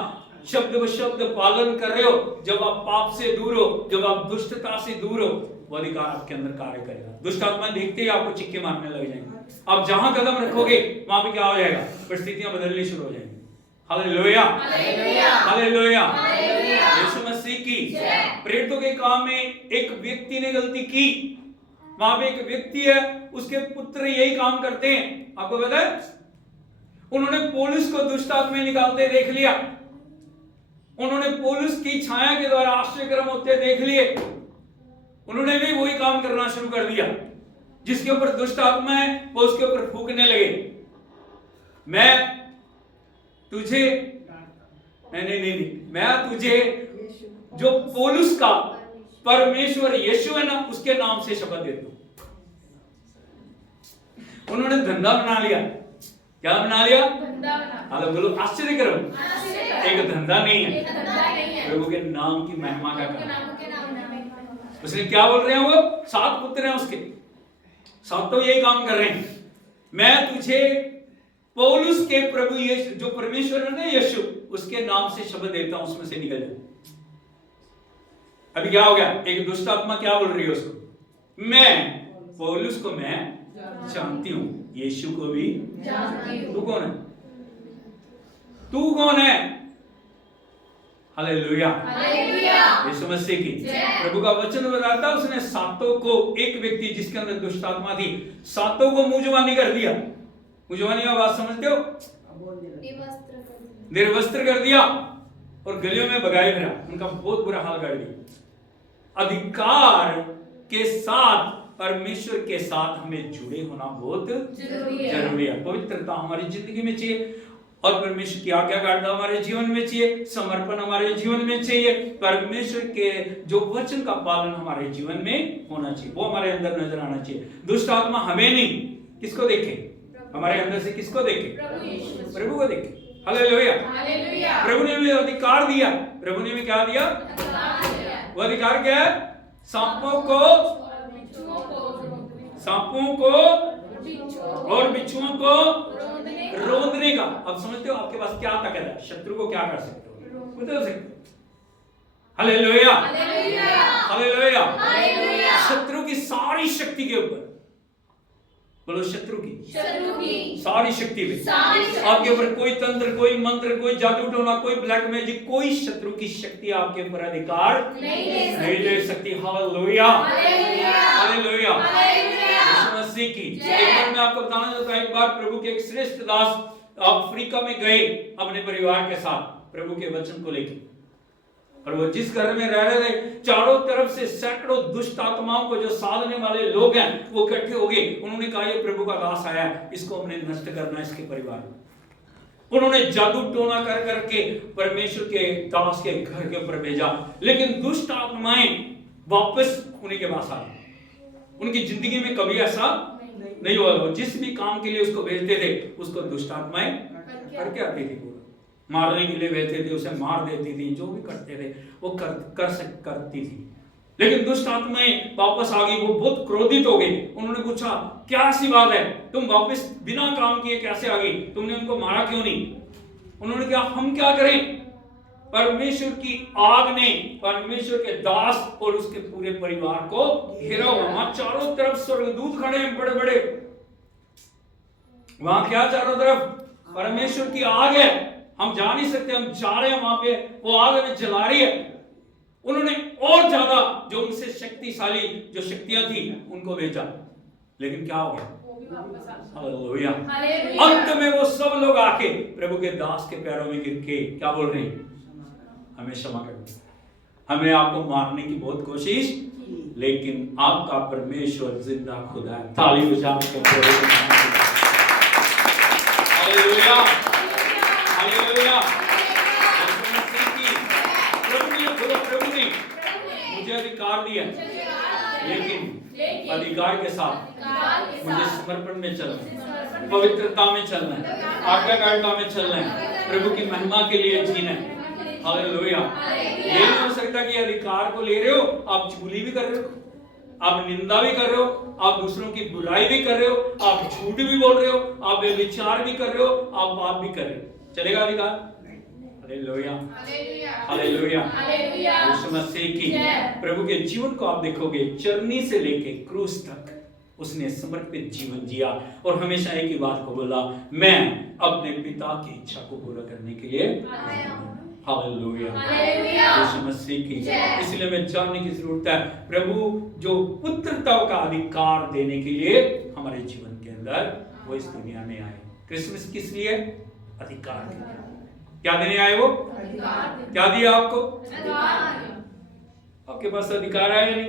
शब्द व शब्द पालन कर रहे हो, जब आप पाप से दूर हो, जब आप दुष्टता से दूर हो, वो अधिकार आपके अंदर कार्य करेगा। दुष्ट आत्मा देखते ही आपको चिक्के मारने लग जाएंगे। आप जहां कदम रखोगे वहां पे क्या हो जाएगा? परिस्थितियां बदलनी शुरू हो जाएंगी। Hallelujah, hallelujah. Hallelujah. Hallelujah. Yeshu Masih की प्रेरितों के काम में एक व्यक्ति ने गलती की। वहां पे एक व्यक्ति है, उसके पुत्र यही काम करते हैं। आपको पता है, उन्होंने पौलुस को दुष्ट आत्मा निकालते देख लिया। उन्होंने पौलुस की छाया के द्वारा आश्चर्यकर्म होते देख लिए। उन्होंने भी वही काम करना शुरू कर दिया। जिसके ऊपर दुष्ट आत्मा है वो उसके ऊपर फूंकने लगे। मैं तुझे नहीं, मैं तुझे जो पौलुस का परमेश्वर यीशु है ना, उसके नाम से शपथ देता हूं। उन्होंने धंधा बना लिया। क्या बना लिया? धंधा बना। हाल बोलो, आश्चर्य करो। एक धंधा नहीं है, एक धंधा नहीं है। प्रभु के नाम की महिमा का प्रभु के काम। नाम के नाम में। उसने क्या बोल रहे हैं? वो 7 पुत्र हैं उसके, सातों यही काम कर रहे हैं। मैं तुझे पौलुस के प्रभु यीशु, जो परमेश्वर है ना यीशु, उसके नाम से शब्द देता हूं, उसमें से निकल जाए। अभी क्या हो गया? एक दुष्ट आत्मा क्या बोल रही है उसको? मैं पौलुस को मैं जानती हूं, यीशु को भी जानती हूं। तू कौन है? तू कौन है? Hallelujah, hallelujah. यीशु मसीह की जय। प्रभु का वचन बताता, उसने सातों को, एक व्यक्ति जिसके अंदर दुष्ट आत्मा थी, सातों को मुंहजुबानी कर दिया। मुंहजुबानी का बात समझते हो? निर्वस्त्र कर दिया और गलियों में भगाए फिरा। उनका बहुत बुरा हाल कर दिया। अधिकार के साथ, परमेश्वर के साथ हमें जुड़े होना बहुत जरूरी है। पवित्रता हमारी जिंदगी में चाहिए और परमेश्वर की आज्ञाकारिता हमारे जीवन में चाहिए। समर्पण हमारे जीवन में चाहिए। परमेश्वर के जो वचन का पालन हमारे जीवन में होना चाहिए, वो हमारे अंदर नजर आना चाहिए। दुष्ट आत्मा हमें नहीं, किसको देखे? हमारे अंदर से किसको देखे? प्रभु को देखे। Hallelujah, hallelujah. प्रभु ने हमें अधिकार दिया। प्रभु ने हमें क्या दिया? वो अधिकार क्या है? सांपों को और बिच्छुओं को रोंदने का। अब समझते हो आपके पास क्या ताकत है, शत्रु को क्या कर सकते हो, बदल सकते हो। Hallelujah, hallelujah. शत्रु की सारी शक्ति के ऊपर बोलो, शत्रु की सारी शक्ति पे आपके ऊपर कोई तंत्र, कोई मंत्र, कोई जादू टोना, कोई ब्लैक मैजिक, कोई शत्रु की शक्ति आपके ऊपर अधिकार नहीं ले सकती। Hallelujah, hallelujah. यीशु मसीह की। एक बार मैं आपको बताना चाहता हूं, एक बार प्रभु के एक श्रेष्ठ दास अफ्रीका में गए अपने परिवार के साथ प्रभु के वचन को लेकर, और वो जिस घर में रह रहे थे चारों तरफ से सैकड़ों दुष्ट आत्माओं को जो साधने वाले लोग हैं वो इकट्ठे हो गए। उन्होंने कहा ये प्रभु का दास आया है, इसको हमने नष्ट करना है इसके परिवार में। उन्होंने जादू टोना कर करके परमेश्वर के दास के घर के ऊपर भेजा, लेकिन दुष्ट आत्माएं वापस उन्हीं के पास आ गई। उनकी जिंदगी में कभी ऐसा नहीं हुआ। जिस भी काम के लिए उसको भेजते थे उसको दुष्ट आत्माएं करके आती थी, मारने के लिए भेजते थे उसे मार देती थी, जो भी करते थे वो करती थी। लेकिन दुष्ट आत्माएं वापस आ गई, वो बहुत क्रोधित हो गई। उन्होंने पूछा क्या ऐसी बात है, तुम वापस बिना काम किए कैसे आ गई, तुमने उनको मारा क्यों नहीं? उन्होंने कहा हम क्या करें, परमेश्वर की आग ने परमेश्वर के दास और उसके पूरे परिवार को घेरा हुआ। वहां चारों तरफ स्वर्गदूत खड़े हैं बड़े बड़े, वहां क्या चारों तरफ परमेश्वर की आग है, हम जा नहीं सकते, हम जा रहे हैं वहां पे, वो आग हमें जला रही है। उन्होंने और ज्यादा जो उनसे शक्तिशाली जो शक्तियां थी उनको भेजा, लेकिन क्या हो गया, हालेलुया। अंत में वो सब लोग आके प्रभु के दास के पैरों में गिर के क्या बोल रहे हैं, हमें क्षमा कर दो, हमें आपको मारने की बहुत कोशिश, लेकिन आपका परमेश्वर जिंदा खुदा है। ताली बजा के हालेलुया, हालेलुया। प्रभु ने मुझे अधिकार दिया, लेकिन अधिकार के साथ मुझे समर्पण में चलना है, पवित्रता में चलना है, आज्ञाकारिता में चलना है, प्रभु की महिमा के लिए जीना है। हालेलुया। ये नहीं हो सकता कि अधिकार को ले रहे हो आप चुगली भी कर रहे हो, आप निंदा भी कर रहे हो, आप दूसरों की बुराई भी कर रहे हो, आप झूठ भी बोल रहे हो, आप व्यभिचार भी कर रहे हो, आप पाप भी कर रहे हो, चलेगा अधिकार? Hallelujah, hallelujah, hallelujah. Yeshu Masih की प्रभु के जीवन को आप देखोगे, चरनी से लेके क्रूस तक उसने समर्पित जीवन जिया और हमेशा एक ही बात को बोला, मैं अपने पिता की इच्छा को पूरा करने के लिए हालेलुया, यीशु मसीह की। इसलिए मैं जानने की जरूरत है प्रभु जो पुत्रता का अधिकार देने के लिए हमारे जीवन के अंदर वो इस दुनिया में आए। क्रिसमस किस लिए? अधिकार के लिए। क्या देने आए वो? क्या दिया आपको? आपके पास अधिकार है या नहीं?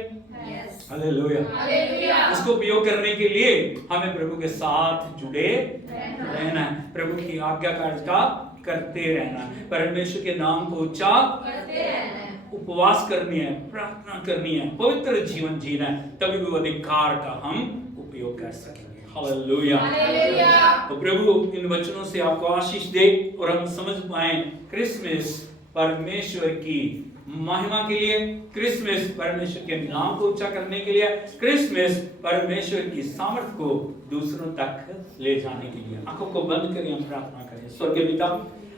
हालेलुया। उसको उपयोग करने के लिए हमें प्रभु के साथ जुड़े रहना है, प्रभु की आज्ञाकारिता करते रहना है, परमेश्वर के नाम को ऊंचा करते रहना है, उपवास करनी है, प्रार्थना करनी है, पवित्र जीवन जीना है, तभी वो अधिकार का हम उपयोग कर सकेंगे। हालेलुया। तो प्रभु इन वचनों से आपको आशीष दे और हम समझ पाए क्रिसमस परमेश्वर की महिमा के लिए, क्रिसमस परमेश्वर के नाम को ऊंचा करने के लिए, क्रिसमस परमेश्वर की सामर्थ को दूसरों तक ले जाने के लिए। आंखों को बंद करें, हम प्रार्थना करें। स्वर्गीय पिता,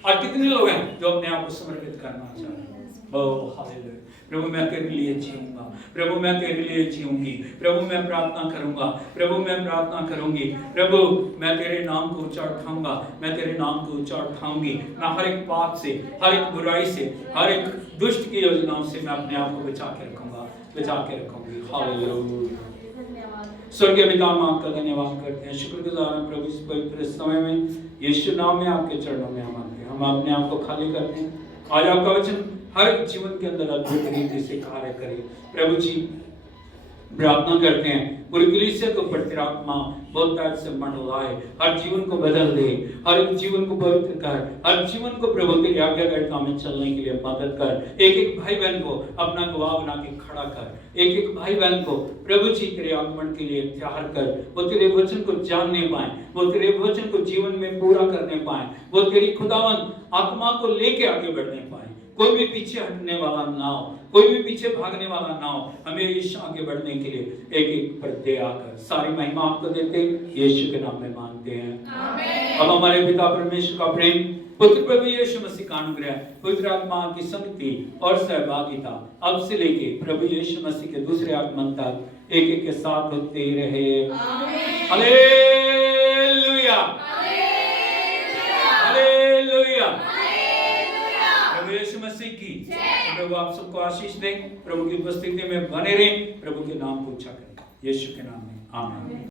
आज कितने लोग हैं जो अपने आप को समर्पित करना चाहते हैं? Oh hallelujah. प्रभु मैं तेरे लिए जीऊंगा, प्रभु मैं तेरे लिए जीऊंगी, प्रभु मैं प्रार्थना करूंगा, प्रभु मैं प्रार्थना करूंगी, प्रभु मैं तेरे नाम को ऊंचा उठाऊंगा, मैं तेरे नाम को ऊंचा उठाऊंगी। मैं हर एक पाप से, हर एक बुराई से, हर एक दुष्ट की योजनाओं से मैं अपने आप को बचा के रखूंगा, बचा के रखूंगी। हालेलुया। स्वर्गीय पिता, हम आपका धन्यवाद करते हैं, शुक्रगुजार हैं प्रभु इस पवित्र समय में, यीशु नाम में आपके चरणों में हम आते हैं, हम अपने आप को खाली करते हैं। आज आपका वचन हर एक जीवन के अंदर अद्भुत रीति से कार्य करे। प्रभु जी प्रार्थना करते हैं पूरी कलीसिया को पवित्र आत्मा बहुत से मंडलाए, हर जीवन को बदल दे, हर एक जीवन को पवित्र कर, हर जीवन को प्रभु की आज्ञाकारिता में चलने के लिए मदद कर। एक एक भाई बहन को अपना गवाह बना के खड़ा कर, एक एक भाई बहन को प्रभु जी तेरे आगमन के लिए तैयार कर, वो तेरे वचन को जानने पाए, वो तेरे वचन को जीवन में पूरा करने पाए, वो तेरी खुदावंद आत्मा को लेके आगे बढ़ने पाए। कोई भी पीछे हटने वाला ना हो, कोई भी पीछे भागने वाला ना हो। हमें यीशु आगे बढ़ने के लिए एक एक प्रत्यय आकर सारी महिमा आपको देते यीशु के नाम में मांगते हैं। आमीन। अब हमारे पिता परमेश्वर का प्रेम, पुत्र प्रभु यीशु मसीह का अनुग्रह, पवित्र आत्मा की संगति और सहभागिता अब से लेके प्रभु यीशु मसीह के दूसरे आगमन तक एक एक के साथ होते रहे। आमीन। Hallelujah, hallelujah. प्रभु यीशु मसीह की प्रभु आप सबको आशीष दें, प्रभु की उपस्थिति में बने रहें, प्रभु के नाम को ऊंचा करें, यीशु के नाम में आमीन।